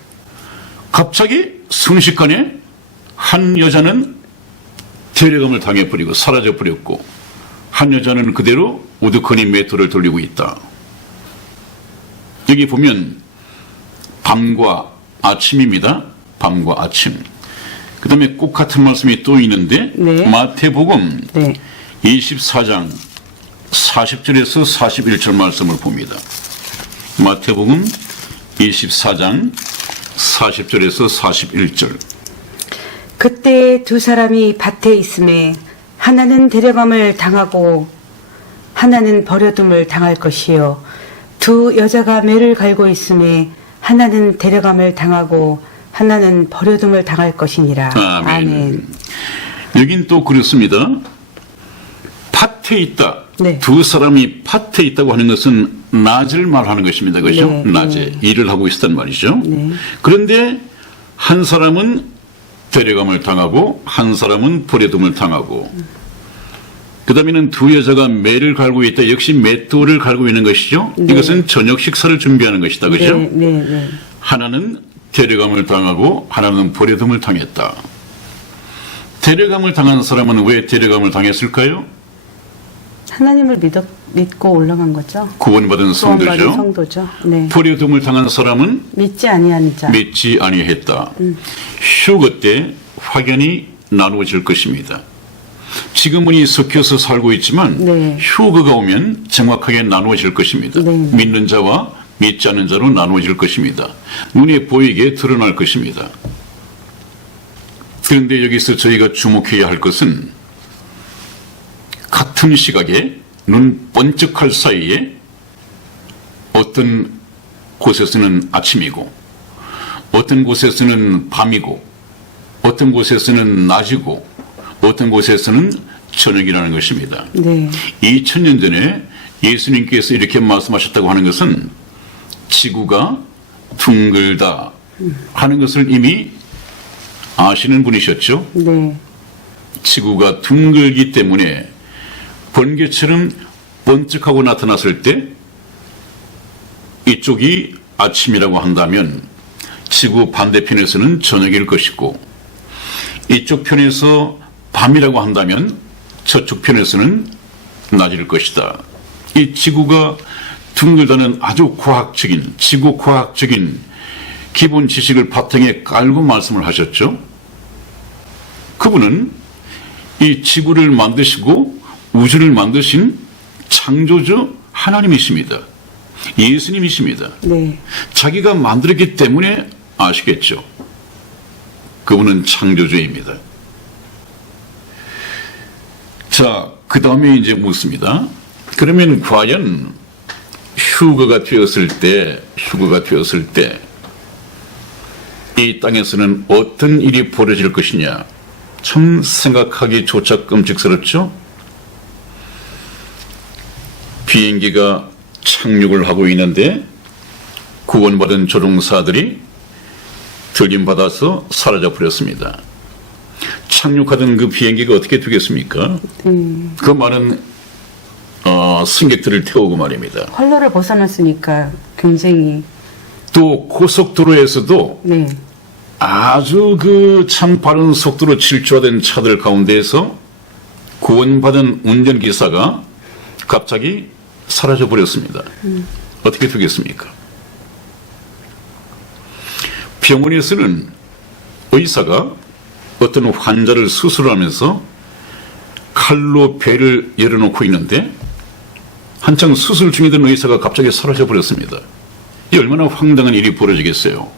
갑자기 순식간에 한 여자는 데려감을 당해버리고 사라져버렸고 한 여자는 그대로 우두커니 맷돌을 돌리고 있다. 여기 보면 밤과 아침입니다. 밤과 아침. 그 다음에 꼭 같은 말씀이 또 있는데 네. 마태복음 네. 24장 40절에서 41절 말씀을 봅니다. 마태복음 24장 40절에서 41절. 그때 두 사람이 밭에 있음에 하나는 데려감을 당하고 하나는 버려둠을 당할 것이요 두 여자가 매를 갈고 있음에 하나는 데려감을 당하고 하나는 버려둠을 당할 것이니라. 아멘. 아멘. 여긴 또 그렇습니다. 밭에 있다. 네. 두 사람이 밭에 있다고 하는 것은 낮을 말하는 것입니다. 그렇죠? 네, 낮에 일을 하고 있었단 말이죠. 네. 그런데 한 사람은 데려감을 당하고 한 사람은 버려둠을 당하고 그 다음에는 두 여자가 매를 갈고 있다. 역시 맷돌을 갈고 있는 것이죠. 네. 이것은 저녁 식사를 준비하는 것이다. 그렇죠? 네, 네, 네. 하나는 데려감을 당하고 하나는 버려둠을 당했다. 데려감을 당한 사람은 왜 데려감을 당했을까요? 하나님을 믿고 올라간 거죠. 구원받은 구원받은 성도죠. 성도죠. 네. 버려둠을 당한 사람은 믿지 아니하는 자. 믿지 아니했다. 휴거 때 확연히 나누어질 것입니다. 지금은 이 섞여서 살고 있지만 네. 휴거가 오면 정확하게 나누어질 것입니다. 네. 믿는 자와 믿지 않는 자로 나누어질 것입니다. 눈에 보이게 드러날 것입니다. 그런데 여기서 저희가 주목해야 할 것은 같은 시각에 눈 번쩍할 사이에 어떤 곳에서는 아침이고 어떤 곳에서는 밤이고 어떤 곳에서는 낮이고 어떤 곳에서는 저녁이라는 것입니다. 네. 2000년 전에 예수님께서 이렇게 말씀하셨다고 하는 것은 지구가 둥글다 하는 것을 이미 아시는 분이셨죠. 네. 지구가 둥글기 때문에 번개처럼 번쩍하고 나타났을 때 이쪽이 아침이라고 한다면 지구 반대편에서는 저녁일 것이고 이쪽 편에서 밤이라고 한다면 저쪽 편에서는 낮을 것이다. 이 지구가 둥글다는 아주 과학적인, 지구 과학적인 기본 지식을 바탕에 깔고 말씀을 하셨죠. 그분은 이 지구를 만드시고 우주를 만드신 창조주 하나님이십니다. 예수님이십니다. 네. 자기가 만들었기 때문에 아시겠죠. 그분은 창조주입니다. 자, 그 다음에 이제 묻습니다. 그러면 과연 휴거가 되었을 때 이 땅에서는 어떤 일이 벌어질 것이냐. 참 생각하기조차 끔찍스럽죠. 비행기가 착륙을 하고 있는데 구원받은 조종사들이 들림받아서 사라져 버렸습니다. 착륙하던 그 비행기가 어떻게 되겠습니까? 그 많은 승객들을 태우고 말입니다. 활로를 벗어났으니까 굉장히. 또 고속도로에서도 네. 아주 참 빠른 속도로 질주하던 차들 가운데에서 구원받은 운전기사가 갑자기 사라져 버렸습니다. 어떻게 되겠습니까? 병원에서는 의사가 어떤 환자를 수술하면서 칼로 배를 열어놓고 있는데 한창 수술 중이던 의사가 갑자기 사라져 버렸습니다. 이 얼마나 황당한 일이 벌어지겠어요.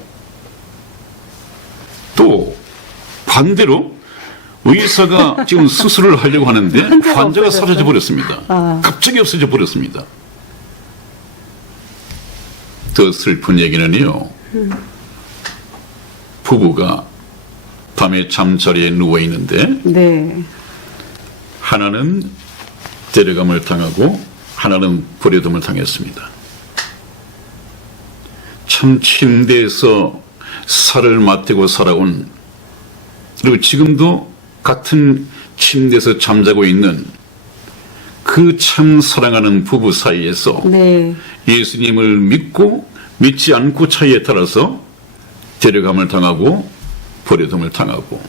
또 반대로 의사가 지금 수술을 하려고 하는데 환자가 사라져 버렸습니다. 갑자기 없어져 버렸습니다. 더 슬픈 얘기는요. 부부가 밤에 잠자리에 누워 있는데 네. 하나는 데려감을 당하고 하나는 버려둠을 당했습니다. 참 침대에서 살을 맞대고 살아온, 그리고 지금도 같은 침대에서 잠자고 있는 그 참 사랑하는 부부 사이에서 네. 예수님을 믿고 믿지 않고 차이에 따라서 데려감을 당하고 버려둠을 당하고,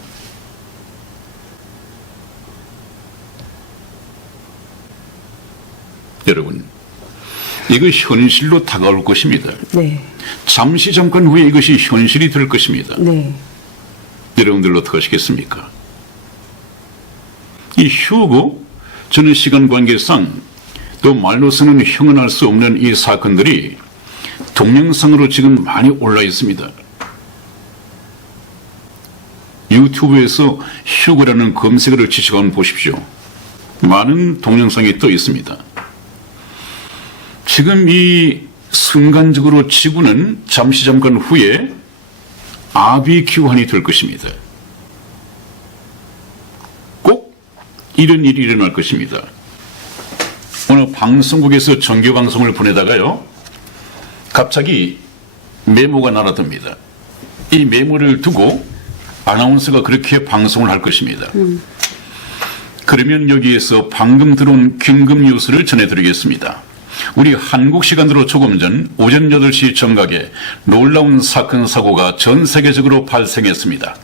여러분, 이거 현실로 다가올 것입니다. 네. 잠시 잠깐 후에 이것이 현실이 될 것입니다. 네. 여러분들 어떻게 하시겠습니까? 이 휴거, 저는 시간 관계상 또 말로서는 형언할 수 없는 이 사건들이 동영상으로 지금 많이 올라 있습니다. 유튜브에서 휴거라는 검색어를 치시고 한번 보십시오. 많은 동영상이 떠 있습니다. 지금 이 순간적으로 지구는 잠시 잠깐 후에 아비규환이 될 것입니다. 꼭 이런 일이 일어날 것입니다. 오늘 방송국에서 정규방송을 보내다가요, 갑자기 메모가 날아듭니다. 이 메모를 두고 아나운서가 그렇게 방송을 할 것입니다. 그러면 여기에서 방금 들어온 긴급 뉴스를 전해드리겠습니다. 우리 한국 시간으로 조금 전 오전 8시 정각에 놀라운 사건 사고가 전 세계적으로 발생했습니다.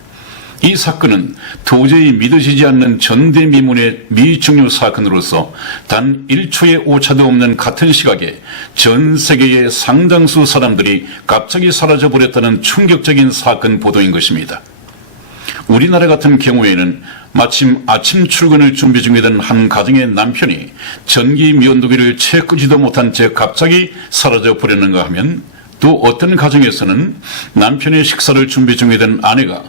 이 사건은 도저히 믿어지지 않는 전대미문의 미중요 사건으로서 단 1초의 오차도 없는 같은 시각에 전 세계의 상당수 사람들이 갑자기 사라져버렸다는 충격적인 사건 보도인 것입니다. 우리나라 같은 경우에는 마침 아침 출근을 준비 중이던 한 가정의 남편이 전기 면도기를 채 끄지도 못한 채 갑자기 사라져 버렸는가 하면, 또 어떤 가정에서는 남편의 식사를 준비 중이던 아내가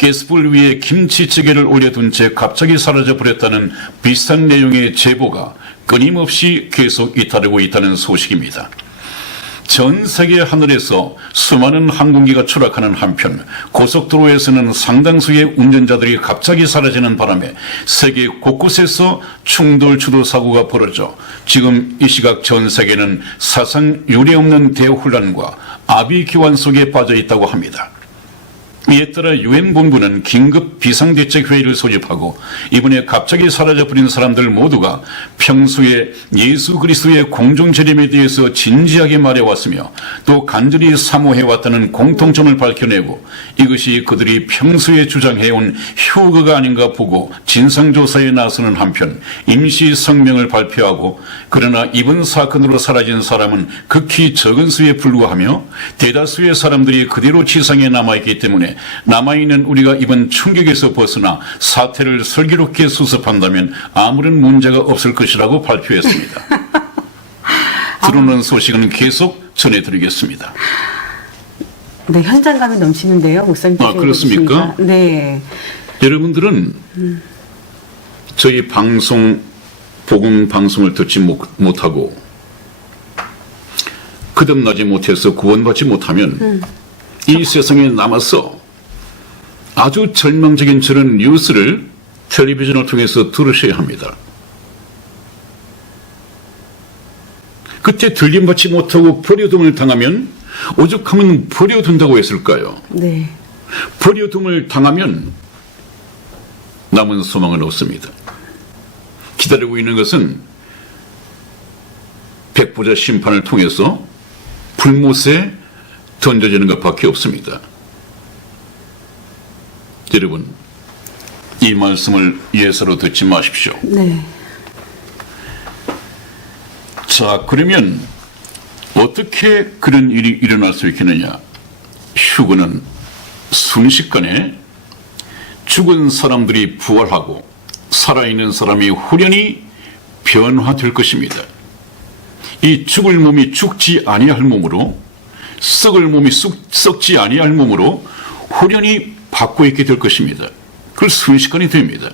가스불 위에 김치찌개를 올려둔 채 갑자기 사라져 버렸다는 비슷한 내용의 제보가 끊임없이 계속 잇따르고 있다는 소식입니다. 전 세계 하늘에서 수많은 항공기가 추락하는 한편 고속도로에서는 상당수의 운전자들이 갑자기 사라지는 바람에 세계 곳곳에서 충돌 주도 사고가 벌어져 지금 이 시각 전 세계는 사상 유례없는 대혼란과 아비규환 속에 빠져 있다고 합니다. 이에 따라 유엔 본부는 긴급 비상대책회의를 소집하고 이번에 갑자기 사라져버린 사람들 모두가 평소에 예수 그리스도의 공중재림에 대해서 진지하게 말해왔으며 또 간절히 사모해왔다는 공통점을 밝혀내고 이것이 그들이 평소에 주장해온 효과가 아닌가 보고 진상조사에 나서는 한편 임시 성명을 발표하고 그러나 이번 사건으로 사라진 사람은 극히 적은 수에 불과하며 대다수의 사람들이 그대로 지상에 남아있기 때문에 남아있는 우리가 이번 충격에서 벗어나 사태를 슬기롭게 수습한다면 아무런 문제가 없을 것이라고 발표했습니다. 들어오는 소식은 계속 전해드리겠습니다. 네, 현장감이 넘치는데요, 목사님께서. 그렇습니까? 네. 여러분들은 저희 복음 방송을 듣지 못하고 거듭나지 못해서 구원받지 못하면 이 세상에 남아서 아주 절망적인 저런 뉴스를 텔레비전을 통해서 들으셔야 합니다. 그때 들림받지 못하고 버려둠을 당하면 오죽하면 버려둔다고 했을까요? 네. 버려둠을 당하면 남은 소망은 없습니다. 기다리고 있는 것은 백보자 심판을 통해서 불못에 던져지는 것밖에 없습니다. 여러분, 이 말씀을 예사로 듣지 마십시오. 네. 자, 그러면 어떻게 그런 일이 일어날 수 있겠느냐? 휴거는 순식간에 죽은 사람들이 부활하고 살아있는 사람이 후련히 변화될 것입니다. 이 죽을 몸이 죽지 아니할 몸으로 썩을 몸이 썩지 아니할 몸으로 후련히 받고 있게 될 것입니다. 그걸 순식간에 됩니다.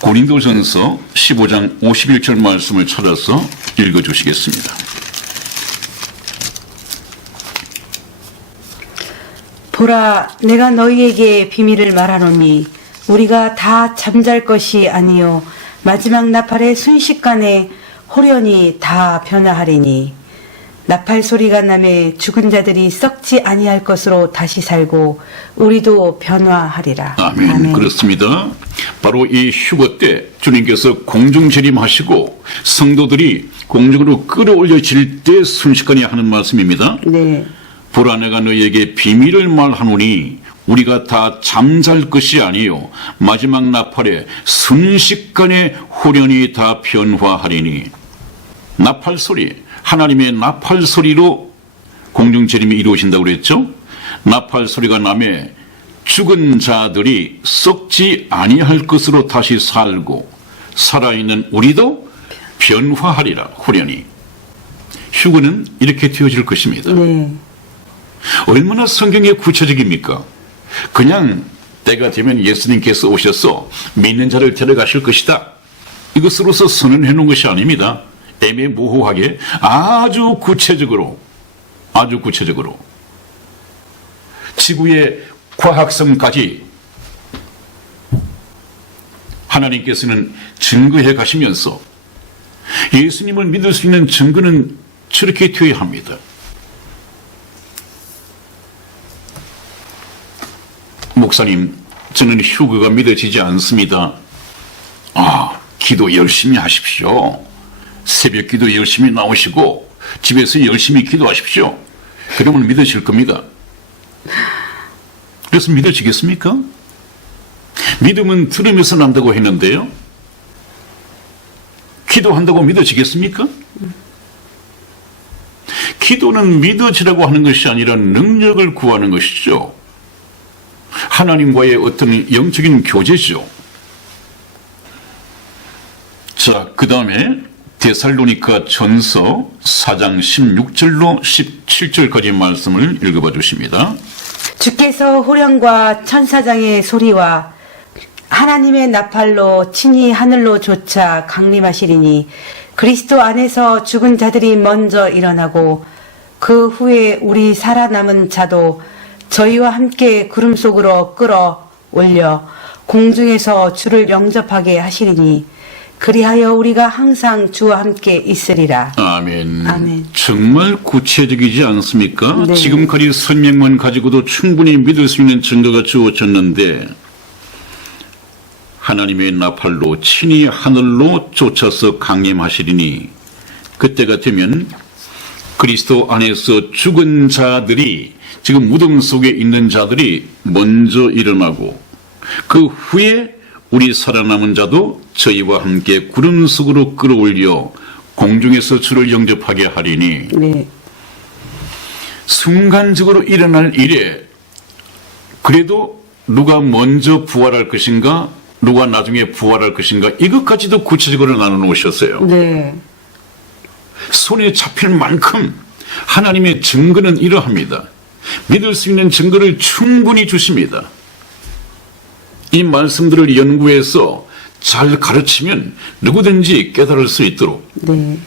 고린도전서 15장 51절 말씀을 찾아서 읽어주시겠습니다. 보라, 내가 너희에게 비밀을 말하노니 우리가 다 잠잘 것이 아니요 마지막 나팔의 순식간에 호련히 다 변화하리니 나팔 소리가 나매 죽은 자들이 썩지 아니할 것으로 다시 살고 우리도 변화하리라. 아멘. 아멘. 그렇습니다. 바로 이 휴거 때 주님께서 공중재림하시고 성도들이 공중으로 끌어올려질 때 순식간에 하는 말씀입니다. 네. 보라, 내가 너희에게 비밀을 말하노니 우리가 다 잠잘 것이 아니요 마지막 나팔에 순식간에 후련히 다 변화하리니. 나팔 소리, 하나님의 나팔 소리로 공중재림이 이루어진다고 그랬죠. 나팔 소리가 나매 죽은 자들이 썩지 아니할 것으로 다시 살고 살아있는 우리도 변화하리라. 후련히. 휴거는 이렇게 되어질 것입니다. 네. 얼마나 성경이 구체적입니까? 그냥 때가 되면 예수님께서 오셔서 믿는 자를 데려가실 것이다, 이것으로서 선언해 놓은 것이 아닙니다. 애매모호하게 아주 구체적으로 지구의 과학성까지 하나님께서는 증거해 가시면서 예수님을 믿을 수 있는 증거는 저렇게 되어야 합니다. 목사님, 저는 휴거가 믿어지지 않습니다. 기도 열심히 하십시오. 새벽 기도 열심히 나오시고 집에서 열심히 기도하십시오. 그러면 믿어질 겁니다. 그래서 믿어지겠습니까? 믿음은 들으면서 난다고 했는데요. 기도한다고 믿어지겠습니까? 기도는 믿어지라고 하는 것이 아니라 능력을 구하는 것이죠. 하나님과의 어떤 영적인 교제죠. 자, 그 다음에 데살로니가 전서 4장 16절로 17절까지 말씀을 읽어봐 주십니다. 주께서 호령과 천사장의 소리와 하나님의 나팔로 친히 하늘로 솟아 강림하시리니 그리스도 안에서 죽은 자들이 먼저 일어나고 그 후에 우리 살아남은 자도 저희와 함께 구름 속으로 끌어올려 공중에서 주를 영접하게 하시리니 그리하여 우리가 항상 주와 함께 있으리라. 아멘. 아멘. 정말 구체적이지 않습니까? 네. 지금까지 설명만 가지고도 충분히 믿을 수 있는 증거가 주어졌는데 하나님의 나팔로 친히 하늘로 쫓아서 강림하시리니 그때가 되면 그리스도 안에서 죽은 자들이 지금 무덤 속에 있는 자들이 먼저 일어나고 그 후에 우리 살아남은 자도 저희와 함께 구름 속으로 끌어올려 공중에서 주를 영접하게 하리니 네. 순간적으로 일어날 일에 그래도 누가 먼저 부활할 것인가 누가 나중에 부활할 것인가 이것까지도 구체적으로 나눠놓으셨어요. 네. 손에 잡힐 만큼 하나님의 증거는 이러합니다. 믿을 수 있는 증거를 충분히 주십니다. 이 말씀들을 연구해서 잘 가르치면 누구든지 깨달을 수 있도록. 네.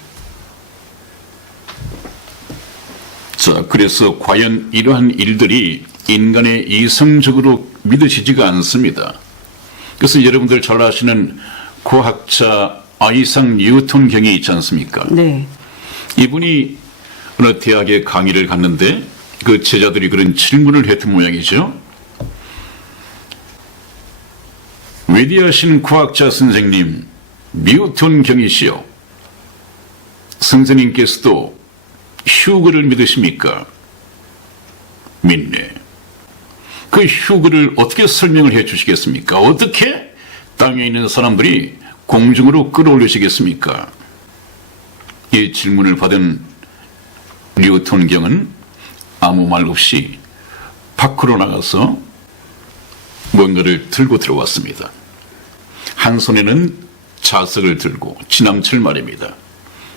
자, 그래서 과연 이러한 일들이 인간의 이성적으로 믿어지지가 않습니다. 그래서 여러분들 잘 아시는 과학자 아이삭 뉴턴 경이 있지 않습니까? 네. 이분이 어느 대학에 강의를 갔는데 그 제자들이 그런 질문을 했던 모양이죠. 위대하신 과학자 선생님, 뉴턴 경이시여. 선생님께서도 휴거를 믿으십니까? 믿네. 그 휴거를 어떻게 설명을 해 주시겠습니까? 어떻게 땅에 있는 사람들이 공중으로 끌어올리시겠습니까? 이 질문을 받은 뉴턴 경은 아무 말 없이 밖으로 나가서 뭔가를 들고 들어왔습니다. 한 손에는 자석을 들고 지남철 말입니다.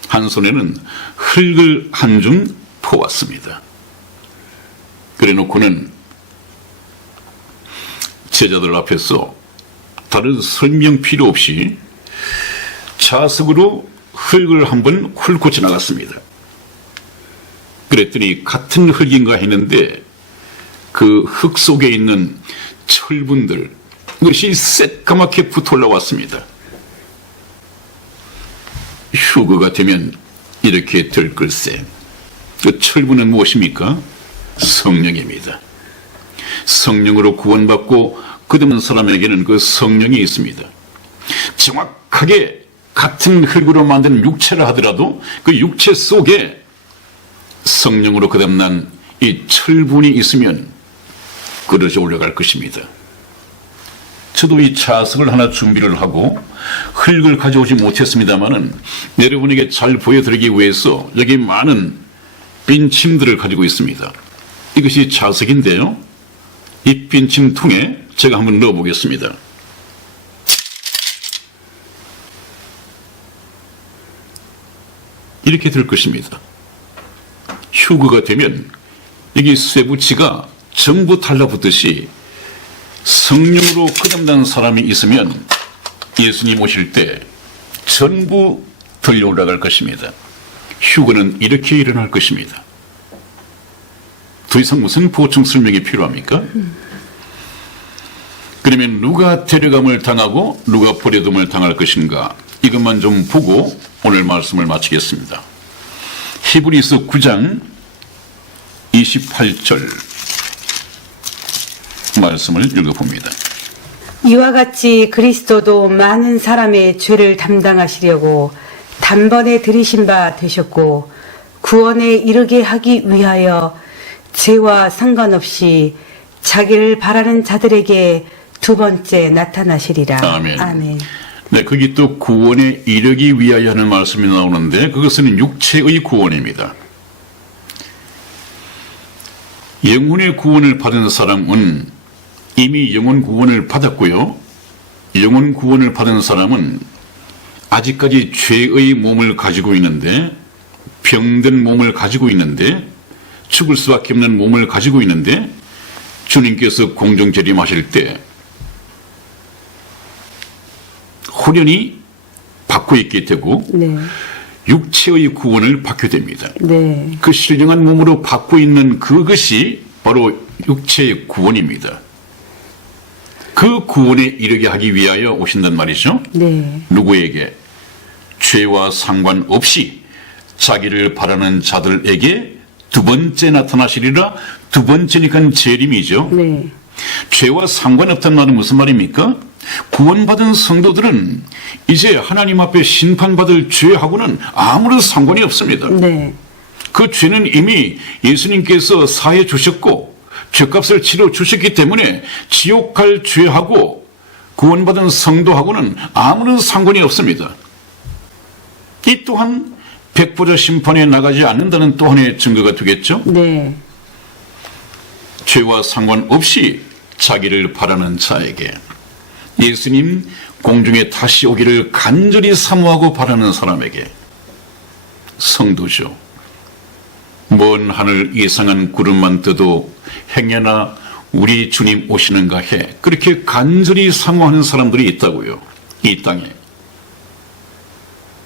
한 손에는 흙을 한 줌 퍼왔습니다. 그래 놓고는 제자들 앞에서 다른 설명 필요 없이 자석으로 흙을 한번 훑고 지나갔습니다. 그랬더니 같은 흙인가 했는데 그 흙 속에 있는 철분들 그것이 새까맣게 붙어 올라왔습니다. 휴거가 되면 이렇게 될 걸세. 그 철분은 무엇입니까? 성령입니다. 성령으로 구원받고 거듭난 사람에게는 그 성령이 있습니다. 정확하게 같은 흙으로 만든 육체를 하더라도 그 육체 속에 성령으로 거듭난 이 철분이 있으면 그릇에 올라갈 것입니다. 저도 이 자석을 하나 준비를 하고 흙을 가져오지 못했습니다만은 여러분에게 잘 보여드리기 위해서 여기 많은 빈 침들을 가지고 있습니다. 이것이 자석인데요. 이 빈 침통에 제가 한번 넣어보겠습니다. 이렇게 될 것입니다. 휴거가 되면 여기 쇠붙이가 전부 달라붙듯이 성령으로 거듭난 사람이 있으면 예수님 오실 때 전부 들려 올라갈 것입니다. 휴거는 이렇게 일어날 것입니다. 더 이상 무슨 보충 설명이 필요합니까? 그러면 누가 데려감을 당하고 누가 버려둠을 당할 것인가 이것만 좀 보고 오늘 말씀을 마치겠습니다. 히브리서 9장 28절 말씀을 읽어봅니다. 이와 같이 그리스도도 많은 사람의 죄를 담당하시려고 단번에 들이신 바 되셨고 구원에 이르게 하기 위하여 죄와 상관없이 자기를 바라는 자들에게 두 번째 나타나시리라. 아멘. 아멘. 네, 거기 또 구원에 이르기 위하여 하는 말씀이 나오는데 그것은 육체의 구원입니다. 영혼의 구원을 받은 사람은 이미 영혼 구원을 받았고요. 영혼 구원을 받은 사람은 아직까지 죄의 몸을 가지고 있는데 병든 몸을 가지고 있는데 죽을 수밖에 없는 몸을 가지고 있는데 주님께서 공중 재림하실 때 혼연히 받고 있게 되고 네. 육체의 구원을 받게 됩니다. 네. 그 신령한 몸으로 받고 있는 그것이 바로 육체의 구원입니다. 그 구원에 이르게 하기 위하여 오신단 말이죠. 네. 누구에게? 죄와 상관없이 자기를 바라는 자들에게 두 번째 나타나시리라. 두 번째니까 재림이죠. 네. 죄와 상관없다는 말은 무슨 말입니까? 구원받은 성도들은 이제 하나님 앞에 심판받을 죄하고는 아무런 상관이 없습니다. 네. 그 죄는 이미 예수님께서 사해 주셨고 죄값을 치러 주셨기 때문에 지옥 갈 죄하고 구원받은 성도하고는 아무런 상관이 없습니다. 이 또한 백보자 심판에 나가지 않는다는 또 하나의 증거가 되겠죠. 네. 죄와 상관없이 자기를 바라는 자에게 예수님 공중에 다시 오기를 간절히 사모하고 바라는 사람에게 성도죠. 먼 하늘 이상한 구름만 떠도 행여나 우리 주님 오시는가 해 그렇게 간절히 사모하는 사람들이 있다고요. 이 땅에.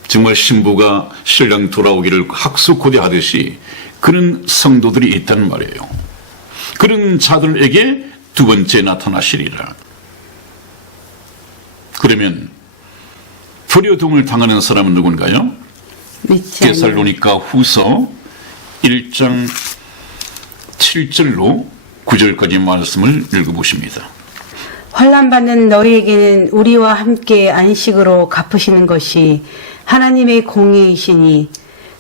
정말 신부가 신랑 돌아오기를 학수고대하듯이 그런 성도들이 있단 말이에요. 그런 자들에게 두 번째 나타나시리라. 그러면 불효동을 당하는 사람은 누군가요? 데살로니가 후서 1장 7절로 9절까지 말씀을 읽어보십니다. 환난받는 너희에게는 우리와 함께 안식으로 갚으시는 것이 하나님의 공의이시니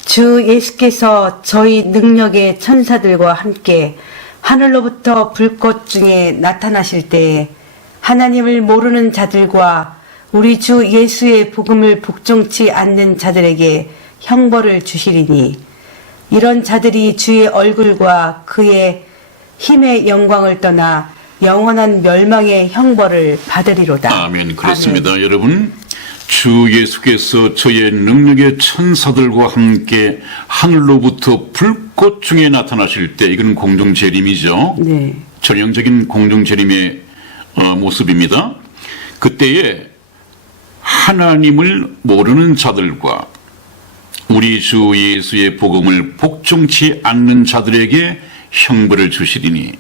주 예수께서 저희 능력의 천사들과 함께 하늘로부터 불꽃 중에 나타나실 때에 하나님을 모르는 자들과 우리 주 예수의 복음을 복종치 않는 자들에게 형벌을 주시리니 이런 자들이 주의 얼굴과 그의 힘의 영광을 떠나 영원한 멸망의 형벌을 받으리로다. 아멘. 그렇습니다. 아멘. 여러분, 주 예수께서 저의 능력의 천사들과 함께 하늘로부터 불꽃 중에 나타나실 때 이건 공중재림이죠. 네. 전형적인 공중재림의 모습입니다. 그때에 하나님을 모르는 자들과 우리 주 예수의 복음을 복종치 않는 자들에게 형벌을 주시리니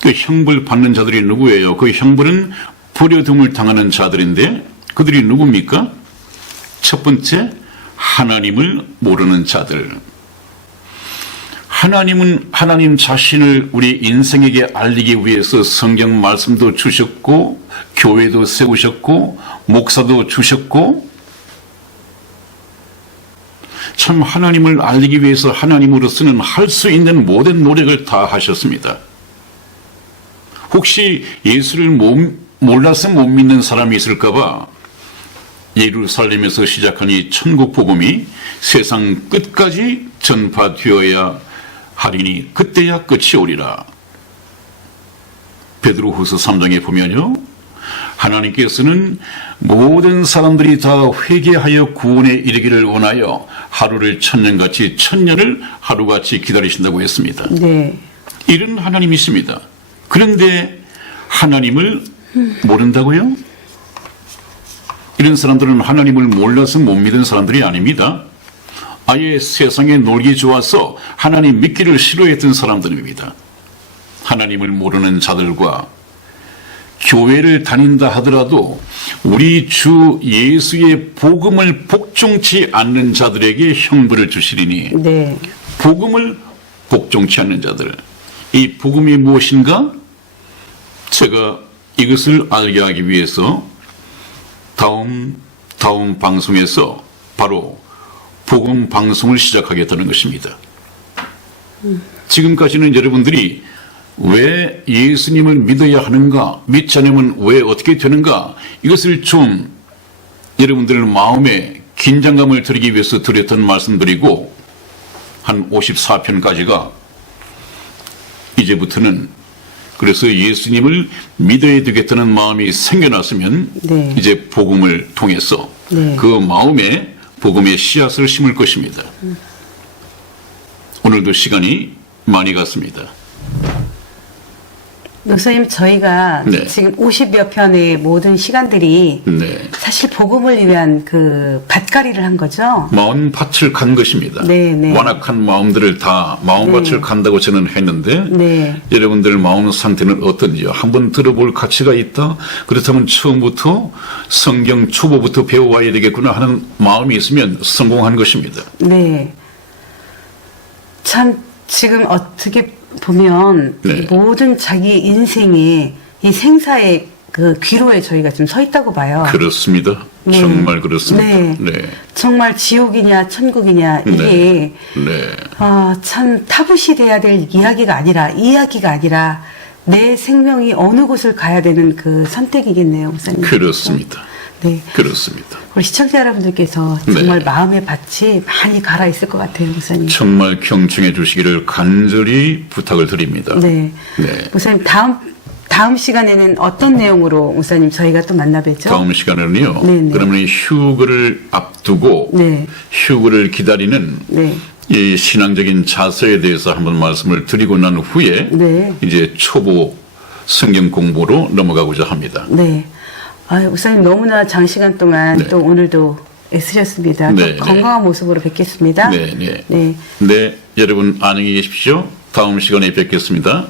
그 형벌 받는 자들이 누구예요? 그 형벌은 불효등을 당하는 자들인데 그들이 누굽니까? 첫 번째, 하나님을 모르는 자들. 하나님은 하나님 자신을 우리 인생에게 알리기 위해서 성경 말씀도 주셨고 교회도 세우셨고 목사도 주셨고 참 하나님을 알리기 위해서 하나님으로서는 할 수 있는 모든 노력을 다 하셨습니다. 혹시 예수를 몰라서 못 믿는 사람이 있을까 봐 예루살렘에서 시작한 이 천국 복음이 세상 끝까지 전파되어야 하리니 그때야 끝이 오리라. 베드로후서 3장에 보면요. 하나님께서는 모든 사람들이 다 회개하여 구원에 이르기를 원하여 하루를 천년같이 천년을 하루같이 기다리신다고 했습니다. 네. 이런 하나님이십니다. 그런데 하나님을 모른다고요? 이런 사람들은 하나님을 몰라서 못 믿은 사람들이 아닙니다. 아예 세상에 놀기 좋아서 하나님 믿기를 싫어했던 사람들입니다. 하나님을 모르는 자들과 교회를 다닌다 하더라도 우리 주 예수의 복음을 복종치 않는 자들에게 형벌을 주시리니 네. 복음을 복종치 않는 자들. 이 복음이 무엇인가? 제가 이것을 알게 하기 위해서 다음 방송에서 바로 복음 방송을 시작하겠다는 것입니다. 지금까지는 여러분들이 왜 예수님을 믿어야 하는가, 믿지 않으면 왜 어떻게 되는가, 이것을 좀 여러분들 마음에 긴장감을 드리기 위해서 드렸던 말씀드리고 한 54편까지가 이제부터는 그래서 예수님을 믿어야 되겠다는 마음이 생겨났으면 네. 이제 복음을 통해서 네. 그 마음에 복음의 씨앗을 심을 것입니다. 오늘도 시간이 많이 갔습니다. 목사님, 저희가 네. 지금 50여 편의 모든 시간들이 네. 사실 복음을 위한 그 밭갈이를 한 거죠. 마음 밭을 간 것입니다. 네, 네. 완악한 마음들을 다 마음밭을 네. 간다고 저는 했는데 네. 여러분들 마음 상태는 어떤지요? 한번 들어볼 가치가 있다. 그렇다면 처음부터 성경 초보부터 배워와야 되겠구나 하는 마음이 있으면 성공한 것입니다. 네. 참 지금 어떻게 보면 네. 모든 자기 인생의 이 생사의 그 귀로에 저희가 지금 서 있다고 봐요. 그렇습니다. 네. 정말 그렇습니다. 네. 네. 정말 지옥이냐 천국이냐 이게 네. 네. 참 타부시 돼야 될 이야기가 아니라 내 생명이 어느 곳을 가야 되는 그 선택이겠네요, 목사님. 그렇습니다. 네. 그렇습니다. 우리 시청자 여러분들께서 정말 네. 마음의 밭이 많이 갈아 있을 것 같아요, 목사님. 정말 경청해 주시기를 간절히 부탁을 드립니다. 네. 네. 목사님, 다음 시간에는 어떤 내용으로 목사님 저희가 또 만나뵙죠? 다음 시간에는요. 네네. 그러면 휴거를 앞두고 네. 휴거를 기다리는 네. 이 신앙적인 자세에 대해서 한번 말씀을 드리고 난 후에 네. 이제 초보 성경 공부로 넘어가고자 합니다. 네. 목사님 너무나 장시간 동안 네. 또 오늘도 애쓰셨습니다. 네, 또 건강한 모습으로 뵙겠습니다. 네, 네. 네. 네, 여러분 안녕히 계십시오. 다음 시간에 뵙겠습니다.